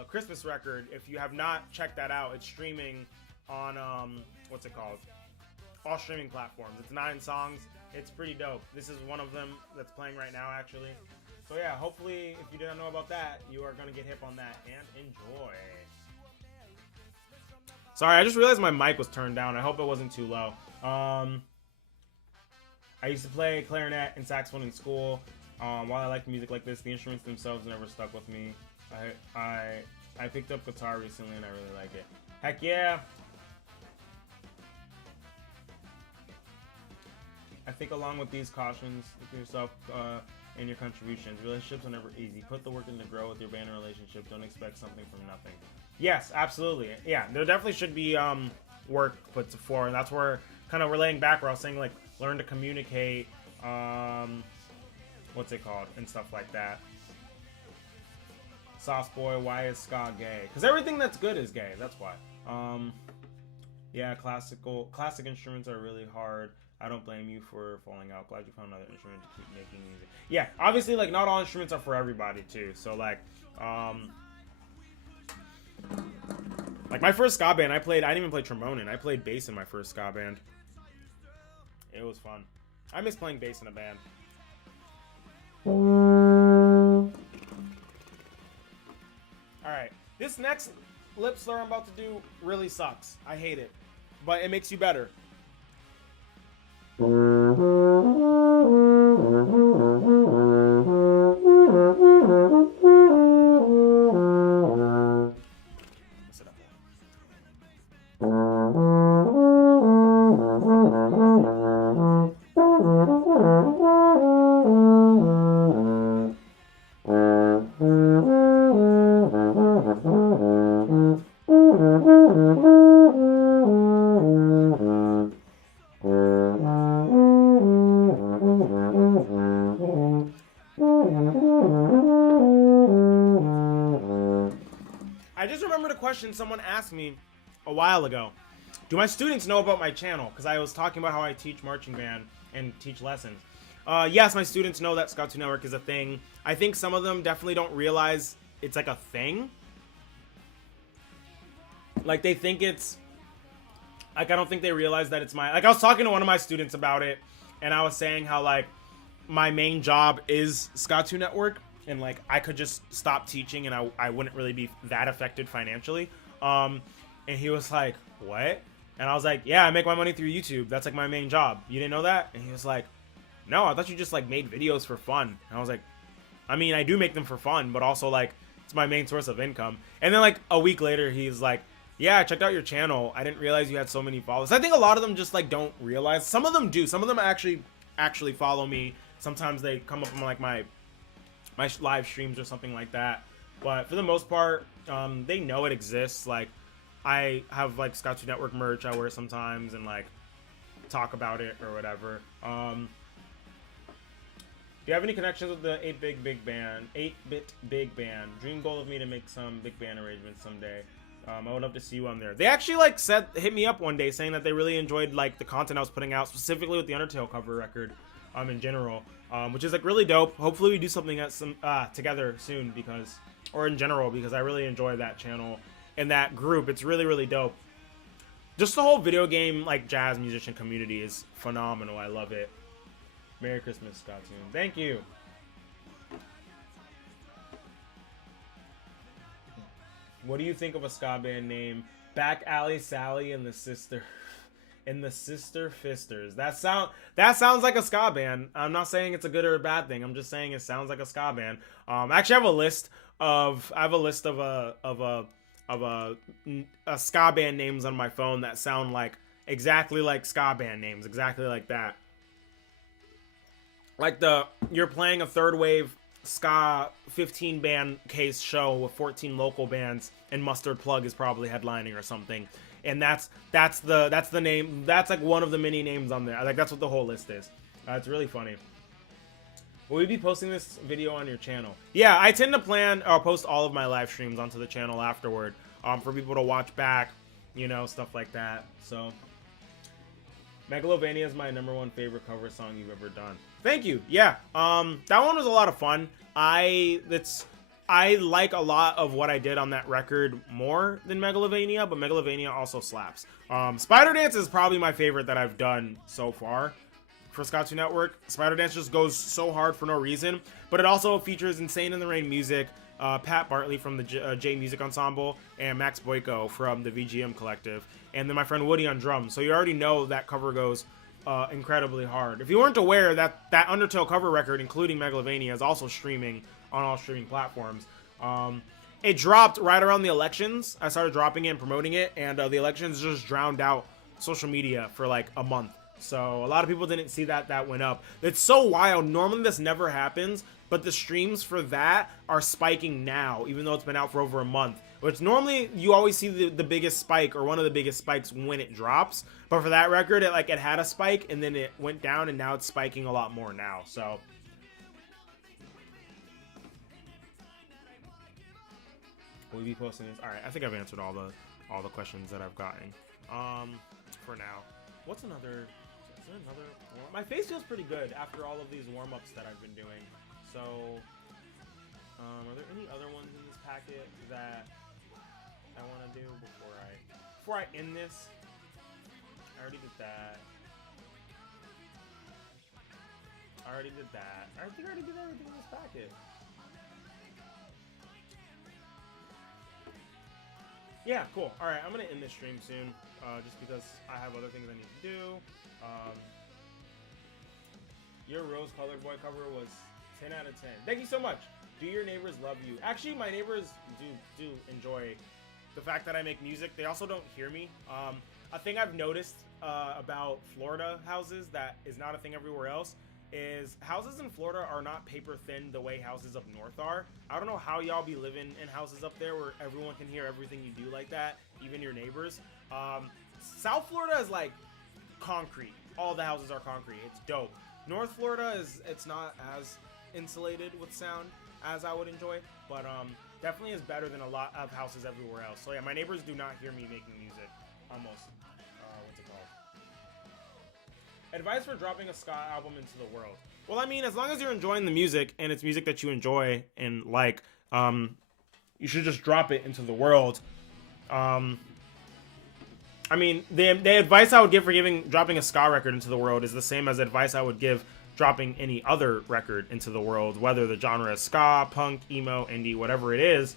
Christmas record. If you have not checked that out, it's streaming on what's it called? All streaming platforms. It's 9 songs. It's pretty dope. This is one of them that's playing right now, actually. So yeah, hopefully, if you didn't know about that, you are gonna get hip on that and enjoy. Sorry, I just realized my mic was turned down. I hope it wasn't too low. I used to play clarinet and saxophone in school. While I like music like this, the instruments themselves never stuck with me. I picked up guitar recently and I really like it. Heck yeah! I think along with these cautions, look at yourself and your contributions. Relationships are never easy. Put the work in to grow with your band and relationship. Don't expect something from nothing. Yes, absolutely. Yeah, there definitely should be work put to forward, and that's where kind of relaying back where I was saying, like, learn to communicate, what's it called, and stuff like that. Sauce Boy, why is ska gay? Because everything that's good is gay, that's why. Yeah, classic instruments are really hard. I don't blame you for falling out. Glad you found another instrument to keep making music. Yeah, obviously, like, not all instruments are for everybody, too. So, like my first ska band, I didn't even play trombone in. I played bass in my first ska band. It was fun. I miss playing bass in a band. Alright, this next lip slur I'm about to do really sucks. I hate it. But it makes you better. I just remembered a question someone asked me a while ago. Do my students know about my channel? Because I was talking about how I teach marching band and teach lessons. Yes, my students know that Scout 2 Network is a thing. I think some of them definitely don't realize it's like a thing. Like, they think it's... Like, I don't think they realize that it's my... Like, I was talking to one of my students about it, and I was saying how, like, my main job is Scout 2 Network, and, like, I could just stop teaching and I wouldn't really be that affected financially. And he was like, what? And I was like, yeah, I make my money through YouTube. That's, like, my main job. You didn't know that? And he was like, no, I thought you just, like, made videos for fun. And I was like, I mean, I do make them for fun, but also, like, it's my main source of income. And then, like, a week later, he's like, yeah, I checked out your channel. I didn't realize you had so many followers. I think a lot of them just, like, don't realize. Some of them do. Some of them actually follow me. Sometimes they come up on, like, my live streams or something like that. But for the most part, they know it exists. Like, I have, like, Scout 2 Network merch I wear sometimes and, like, talk about it or whatever. Do you have any connections with the 8-bit big band? Dream goal of me to make some big band arrangements someday. I would love to see you on there. They actually, like, hit me up one day saying that they really enjoyed, like, the content I was putting out, specifically with the Undertale cover record, in general, which is, like, really dope. Hopefully we do something together soon, or in general, because I really enjoy that channel and that group. It's really, really dope. Just the whole video game, like, jazz musician community is phenomenal. I love it. Merry Christmas, Scott Toon. Thank you. What do you think of a ska band name? Back Alley Sally and the Sister Fisters. That sounds like a ska band. I'm not saying it's a good or a bad thing. I'm just saying it sounds like a ska band. Actually, I have a list of a ska band names on my phone that sound like exactly like ska band names, exactly like that. Like you're playing a third wave ska 15 band case show with 14 local bands, and Mustard Plug is probably headlining or something. And that's the name. That's like one of the many names on there. Like that's what the whole list is. It's really funny. Will we be posting this video on your channel? Yeah, I tend to plan or post all of my live streams onto the channel afterward, for people to watch back, you know, stuff like that. So, Megalovania is my #1 favorite cover song you've ever done. Thank you. Yeah, that one was a lot of fun. I like a lot of what I did on that record more than Megalovania, but Megalovania also slaps. Spider Dance is probably my favorite that I've done so far for Scott 2 Network. Spider Dance just goes so hard for no reason, but it also features Insane in the Rain music, Pat Bartley from the J Music Ensemble, and Max Boyko from the VGM Collective, and then my friend Woody on drums. So you already know that cover goes incredibly hard. If you weren't aware, that Undertale cover record, including Megalovania, is also streaming on all streaming platforms. It dropped right around the elections. I started dropping it and promoting it, and the elections just drowned out social media for like a month. So a lot of people didn't see that went up. It's so wild. Normally this never happens, but the streams for that are spiking now, even though it's been out for over a month. Which normally you always see the biggest spike, or one of the biggest spikes, when it drops. But for that record, it had a spike and then it went down, and now it's spiking a lot more now. So will we be posting this? All right, I think I've answered all the questions that I've gotten. For now, what's another? Is there another? My face feels pretty good after all of these warm-ups that I've been doing. So, are there any other ones in this packet that I want to do before I end this? I already did that. I think I already did everything in this packet. Yeah, cool. Alright, I'm going to end this stream soon, just because I have other things I need to do. Your rose-colored boy cover was 10 out of 10. Thank you so much. Do your neighbors love you? Actually, my neighbors do enjoy the fact that I make music. They also don't hear me. A thing I've noticed about Florida houses that is not a thing everywhere else is houses in Florida are not paper thin the way houses up north are. I don't know how y'all be living in houses up there where everyone can hear everything you do like that, even your neighbors. South Florida is like concrete. All the houses are concrete. It's dope. North Florida it's not as insulated with sound as I would enjoy, but definitely is better than a lot of houses everywhere else. So yeah, my neighbors do not hear me making music. Almost. What's it called? Advice for dropping a ska album into the world. Well, I mean, as long as you're enjoying the music and it's music that you enjoy and like, you should just drop it into the world. I mean, the advice I would give for dropping a ska record into the world is the same as advice I would give dropping any other record into the world, whether the genre is ska, punk, emo, indie, whatever it is.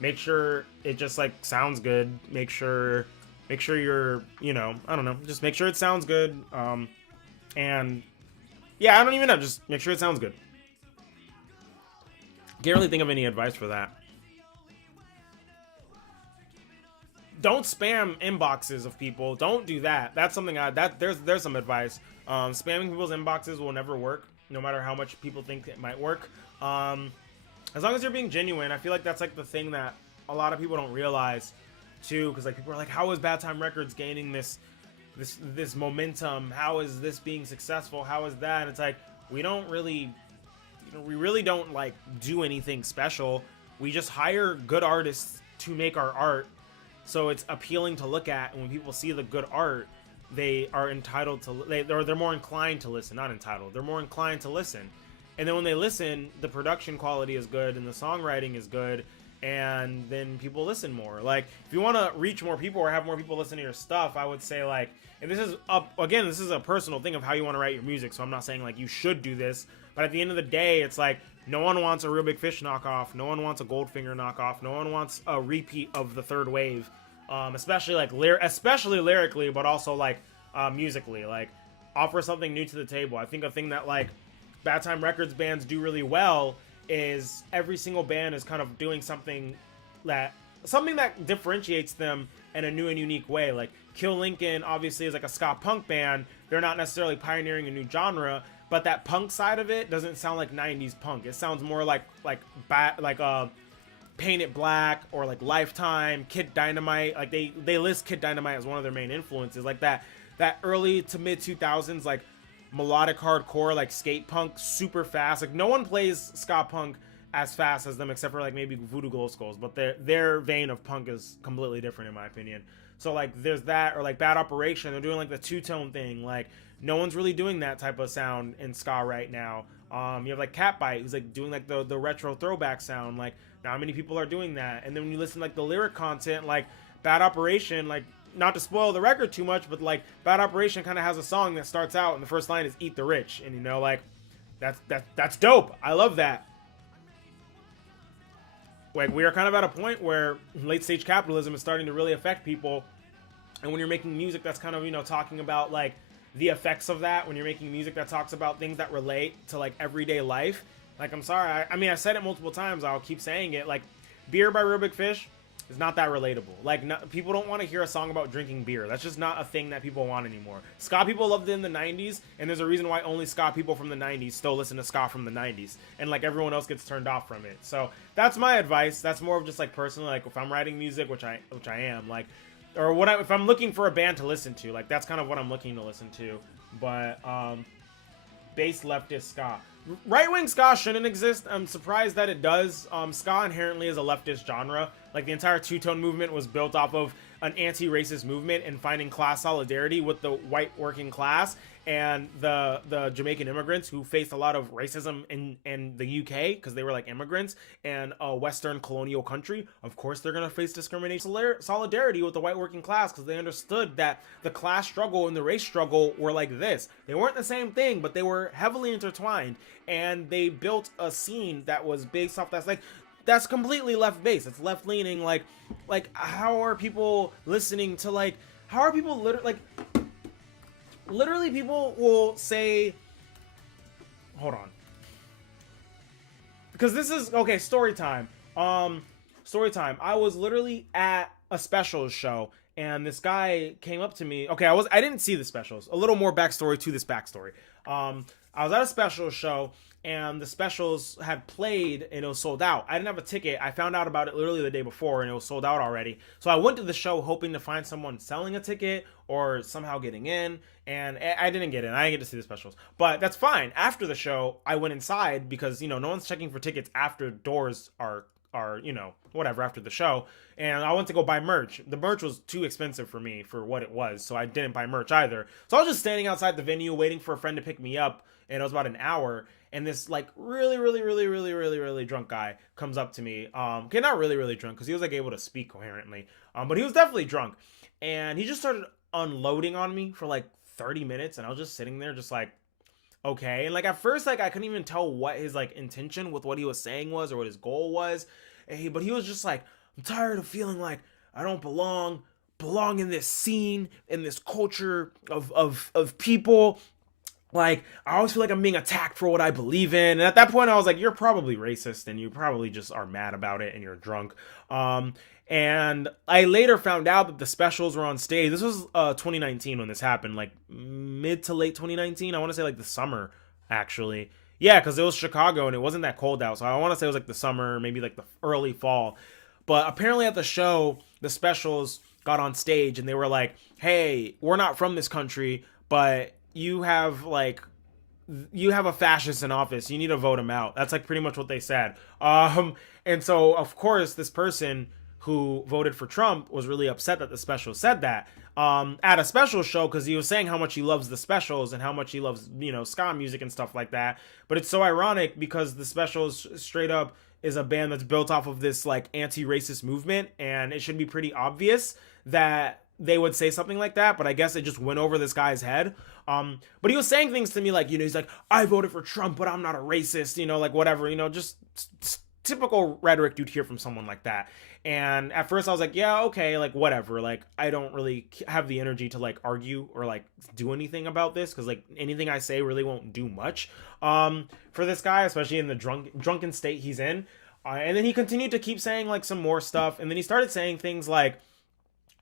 Make sure it just like sounds good. Make sure you're, you know, I don't know, just make sure it sounds good. And yeah, I don't even know, just make sure it sounds good. Can't really think of any advice for that. Don't spam inboxes of people. Don't do that. That's something there's some advice. Spamming people's inboxes will never work, no matter how much people think it might work. As long as you're being genuine, I feel like that's like the thing that a lot of people don't realize too, because like people are like, how is Bad Time Records gaining this momentum? How is this being successful? How is that? And it's like, we really don't like do anything special. We just hire good artists to make our art, so it's appealing to look at, and when people see the good art, they are entitled to, they're more inclined to listen. Not entitled, they're more inclined to listen. And then when they listen, the production quality is good and the songwriting is good, and then people listen more. Like, if you want to reach more people or have more people listen to your stuff, I would say, like, and this is again, this is a personal thing of how you want to write your music, so I'm not saying like you should do this, but at the end of the day, it's like no one wants a Real Big Fish knockoff, no one wants a Goldfinger knockoff, no one wants a repeat of the Third Wave, especially like especially lyrically, but also like musically. Like, offer something new to the table. I think a thing that like Bad Time Records bands do really well is every single band is kind of doing something that differentiates them in a new and unique way. Like Kill Lincoln obviously is like a ska punk band. They're not necessarily pioneering a new genre, but that punk side of it doesn't sound like 90s punk. It sounds more like Paint It Black or like Lifetime, Kid Dynamite. Like they list Kid Dynamite as one of their main influences. Like that early to mid 2000s like melodic hardcore, like skate punk, super fast. Like no one plays ska punk as fast as them except for like maybe Voodoo Glow Skulls, but their vein of punk is completely different in my opinion. So like there's that, or like Bad Operation, they're doing like the two-tone thing. Like no one's really doing that type of sound in ska right now. You have like Catbite, who's like doing like the retro throwback sound. Like not many people are doing that. And then when you listen to like the lyric content, like Bad Operation, like not to spoil the record too much, but like Bad Operation kind of has a song that starts out and the first line is "Eat the Rich," and you know, like that's dope. I love that. Like we are kind of at a point where late stage capitalism is starting to really affect people, and when you're making music that's kind of, you know, talking about like the effects of that, when you're making music that talks about things that relate to like everyday life, like I'm sorry, I mean I said it multiple times, I'll keep saying it, like Beer by Real Big Fish is not that relatable. Like people don't want to hear a song about drinking beer. That's just not a thing that people want anymore. Ska people loved it in the 90s, and there's a reason why only ska people from the 90s still listen to ska from the 90s, and like everyone else gets turned off from it. So that's my advice. That's more of just like personally, like if I'm writing music, which I am, like, or if I'm looking for a band to listen to, like that's kind of what I'm looking to listen to. But bass leftist ska. Right-wing ska shouldn't exist. I'm surprised that it does. Ska inherently is a leftist genre. Like the entire two-tone movement was built off of an anti-racist movement and finding class solidarity with the white working class and the Jamaican immigrants who faced a lot of racism in the UK because they were like immigrants and a Western colonial country. Of course, they're gonna face discrimination. Solidarity with the white working class because they understood that the class struggle and the race struggle were like this. They weren't the same thing, but they were heavily intertwined, and they built a scene that was based off that's completely left based. It's left leaning. Like how are people listening to how are people literally people will say, hold on, because this is okay. Story time. I was literally at a specials show, and this guy came up to me. Okay, I didn't see the specials. A little more backstory to this backstory. I was at a specials show, and the specials had played and it was sold out. I didn't have a ticket. I found out about it literally the day before and it was sold out already. So I went to the show hoping to find someone selling a ticket or somehow getting in, and I didn't get in. I didn't get to see the specials, but that's fine. After the show, I went inside because, you know, no one's checking for tickets after doors are, you know, whatever, after the show. And I went to go buy merch. The merch was too expensive for me for what it was, so I didn't buy merch either. So I was just standing outside the venue waiting for a friend to pick me up, and it was about an hour. And this like really drunk guy comes up to me. Okay, not really drunk because he was like able to speak coherently. But he was definitely drunk, and he just started unloading on me for like 30 minutes, and I was just sitting there just like, okay. And like at first, like I couldn't even tell what his like intention with what he was saying was or what his goal was. But he was just like, I'm tired of feeling like I don't belong in this scene, in this culture of people. Like, I always feel like I'm being attacked for what I believe in. And at that point, I was like, you're probably racist and you probably just are mad about it and you're drunk. And I later found out that the specials were on stage. This was 2019 when this happened, like mid to late 2019. I want to say like the summer, actually. Yeah, because it was Chicago and it wasn't that cold out. So I want to say it was like the summer, maybe like the early fall. But apparently at the show, the specials got on stage and they were like, hey, we're not from this country, but you have a fascist in office. You need to vote him out. That's like pretty much what they said. And so of course this person who voted for Trump was really upset that the specials said that at a special show, because he was saying how much he loves the specials and how much he loves, you know, ska music and stuff like that. But it's so ironic because the specials straight up is a band that's built off of this like anti-racist movement, and it should be pretty obvious that they would say something like that, but I guess it just went over this guy's head. But he was saying things to me like, he's like, I voted for Trump, but I'm not a racist, like whatever, just typical rhetoric you'd hear from someone like that. And at first I was like, yeah, okay, like whatever, like I don't really have the energy to like argue or like do anything about this, because like anything I say really won't do much for this guy, especially in the drunken state he's in. And then he continued to keep saying like some more stuff, and then he started saying things like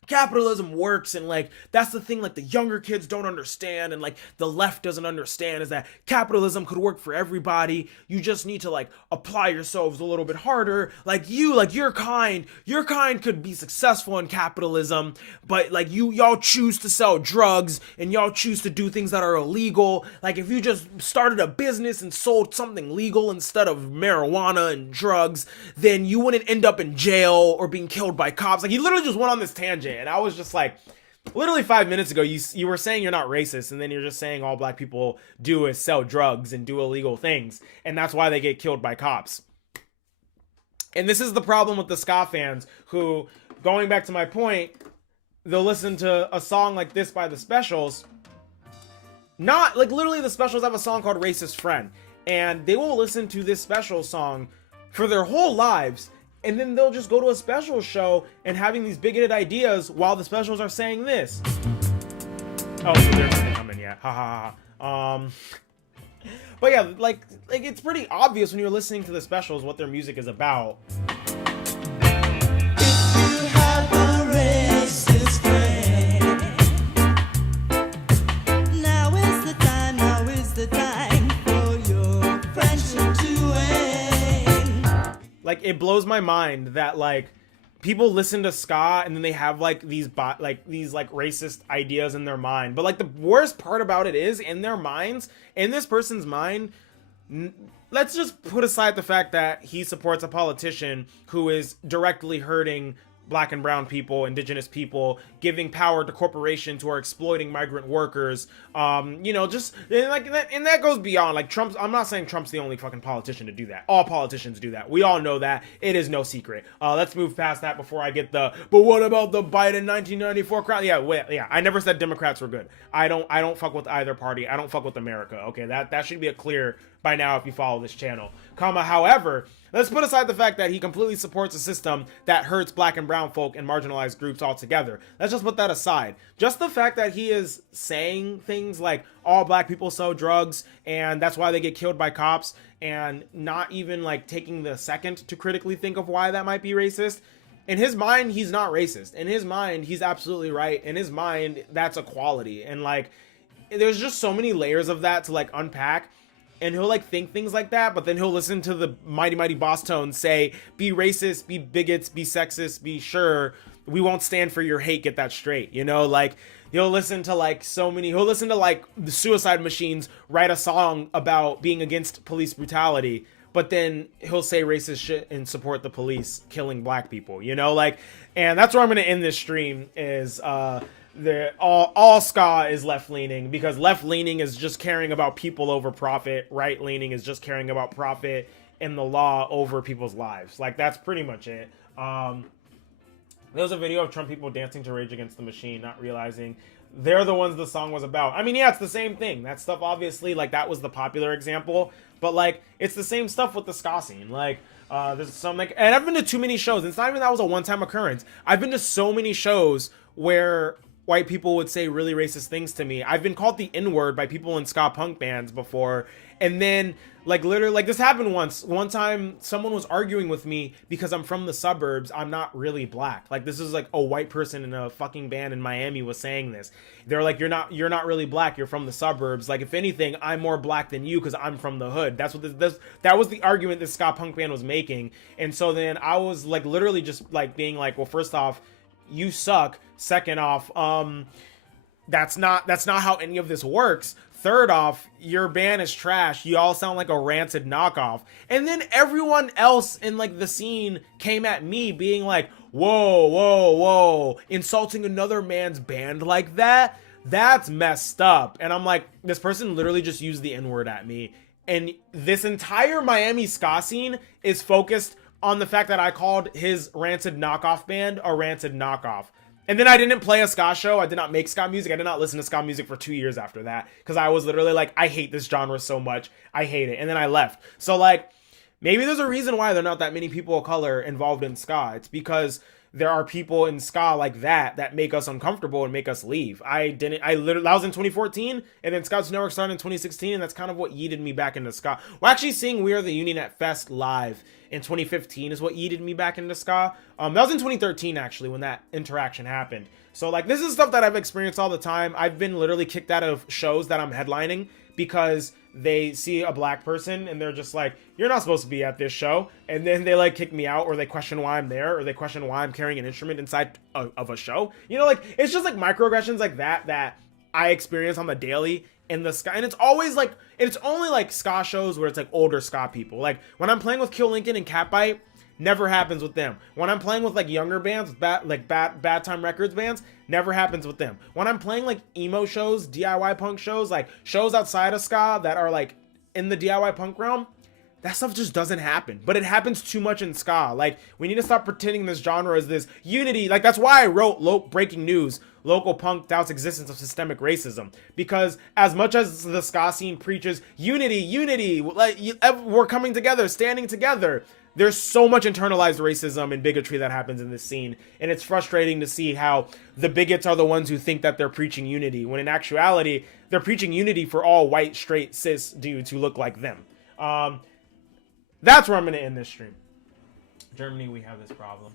capitalism works, and like that's the thing like the younger kids don't understand and like the left doesn't understand, is that capitalism could work for everybody. You just need to like apply yourselves a little bit harder. Like your kind could be successful in capitalism, but like y'all choose to sell drugs and y'all choose to do things that are illegal. Like if you just started a business and sold something legal instead of marijuana and drugs, then you wouldn't end up in jail or being killed by cops. Like he literally just went on this tangent. And I was just like, literally 5 minutes ago, you were saying you're not racist, and then you're just saying all black people do is sell drugs and do illegal things, and that's why they get killed by cops. And this is the problem with the ska fans who, going back to my point, they'll listen to a song like this by the Specials. Not, like literally the Specials have a song called Racist Friend, and they will listen to this Specials song for their whole lives, and then they'll just go to a Specials show and having these bigoted ideas while the Specials are saying this. Oh, so they're gonna come in, yeah. Ha ha ha. But yeah, like it's pretty obvious when you're listening to the Specials what their music is about. If you have a racist friend, now is the time for your friendship to end. Like it blows my mind that like people listen to ska and then they have like these racist ideas in their mind. But like the worst part about it is, in their minds, in this person's mind, let's just put aside the fact that he supports a politician who is directly hurting black and brown people, indigenous people, giving power to corporations who are exploiting migrant workers. Just and that goes beyond like Trump's. I'm not saying Trump's the only fucking politician to do that. All politicians do that. We all know that. It is no secret. Let's move past that before I get but what about the Biden 1994 crowd? Yeah. I never said Democrats were good. I don't fuck with either party. I don't fuck with America. Okay, that should be a clear by now if you follow this channel. However, let's put aside the fact that he completely supports a system that hurts black and brown folk and marginalized groups altogether. Let's just put that aside. Just the fact that he is saying things like all black people sell drugs and that's why they get killed by cops, and not even like taking the second to critically think of why that might be racist. In his mind, he's not racist. In his mind, he's absolutely right. In his mind, that's equality. And like, there's just so many layers of that to like unpack. And he'll like think things like that, but then he'll listen to the Mighty Mighty Boss Tones say, be racist, be bigots, be sexist, be sure. We won't stand for your hate, get that straight. Like he'll listen to like the Suicide Machines write a song about being against police brutality, but then he'll say racist shit and support the police killing black people, and that's where I'm going to end this stream is, all ska is left-leaning, because left-leaning is just caring about people over profit. Right-leaning is just caring about profit and the law over people's lives. Like, that's pretty much it. There was a video of Trump people dancing to Rage Against the Machine, not realizing they're the ones the song was about. I mean, yeah, it's the same thing. That stuff, obviously, like, that was the popular example. But, like, it's the same stuff with the ska scene. Like, there's some, like... And I've been to too many shows. It's not even that was a one-time occurrence. I've been to so many shows where white people would say really racist things to me. I've been called the N-word by people in ska punk bands before. And then, like, literally, like, this happened once. One time, someone was arguing with me because I'm from the suburbs. I'm not really black. Like, this is, like, a white person in a fucking band in Miami was saying this. They're like, you're not really black. You're from the suburbs. Like, if anything, I'm more black than you because I'm from the hood. That was the argument this ska punk band was making. And so then I was, like, literally just, like, being like, well, first off, you suck. Second off, that's not how any of this works. Third off, your band is trash. You all sound like a rancid knockoff. And then everyone else in like the scene came at me being like, whoa, insulting another man's band like that? That's messed up. And I'm like, this person literally just used the N-word at me. And this entire Miami ska scene is focused on the fact that I called his Rancid knockoff band a Rancid knockoff. And then I didn't play a ska show. I did not make ska music. I did not listen to ska music for 2 years after that. Because I was literally like, I hate this genre so much. I hate it. And then I left. So like, maybe there's a reason why there are not that many people of color involved in ska. It's because there are people in ska like that make us uncomfortable and make us leave. That was in 2014, and then Ska 2 Network started in 2016, and that's kind of what yeeted me back into ska. Well, actually seeing We Are the Union at Fest live in 2015 is what yeeted me back into ska. That was in 2013, actually, when that interaction happened. So, like, this is stuff that I've experienced all the time. I've been literally kicked out of shows that I'm headlining because they see a black person and they're just like, you're not supposed to be at this show. And then they like kick me out, or they question why I'm there, or they question why I'm carrying an instrument inside of a show. You know, like, it's just like microaggressions like that I experience on the daily in the ska. And it's always like, it's only like ska shows where it's like older ska people. Like when I'm playing with Kill Lincoln and Catbite, never happens with them. When I'm playing with like younger bands, Bad Time Records bands, never happens with them. When I'm playing like emo shows, DIY punk shows, like shows outside of ska that are like in the DIY punk realm, that stuff just doesn't happen. But it happens too much in ska. Like, we need to stop pretending this genre is this unity. Like, that's why I wrote Breaking News, Local Punk Doubts Existence of Systemic Racism. Because as much as the ska scene preaches unity, like, we're coming together, standing together, there's so much internalized racism and bigotry that happens in this scene. And it's frustrating to see how the bigots are the ones who think that they're preaching unity, when in actuality, they're preaching unity for all white, straight, cis dudes who look like them. That's where I'm going to end this stream. Germany, we have this problem.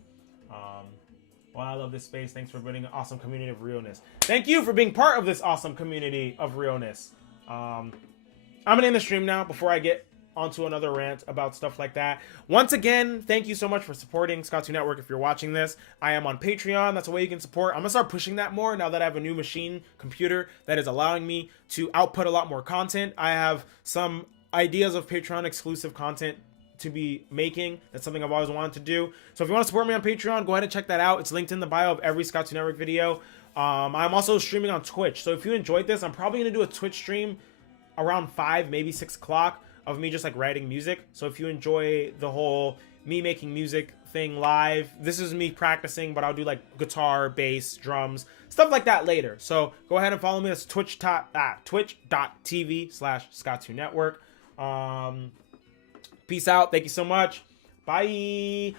Well, I love this space. Thanks for building an awesome community of realness. Thank you for being part of this awesome community of realness. I'm going to end the stream now before I get onto another rant about stuff like that. Once again, thank you so much for supporting Ska 2 Network. If you're watching this, I am on Patreon. That's a way you can support. I'm gonna start pushing that more now that I have a new computer that is allowing me to output a lot more content. I have some ideas of Patreon exclusive content to be making. That's something I've always wanted to do. So if you want to support me on Patreon, go ahead and check that out. It's linked in the bio of every Ska 2 Network video. I'm also streaming on Twitch. So if you enjoyed this, I'm probably gonna do a Twitch stream around 5, maybe 6 o'clock of me just like writing music. So if you enjoy the whole me making music thing live, this is me practicing, but I'll do like guitar, bass, drums, stuff like that later. So go ahead and follow me. That's twitch.tv/Ska2Network. Peace out. Thank you so much. Bye.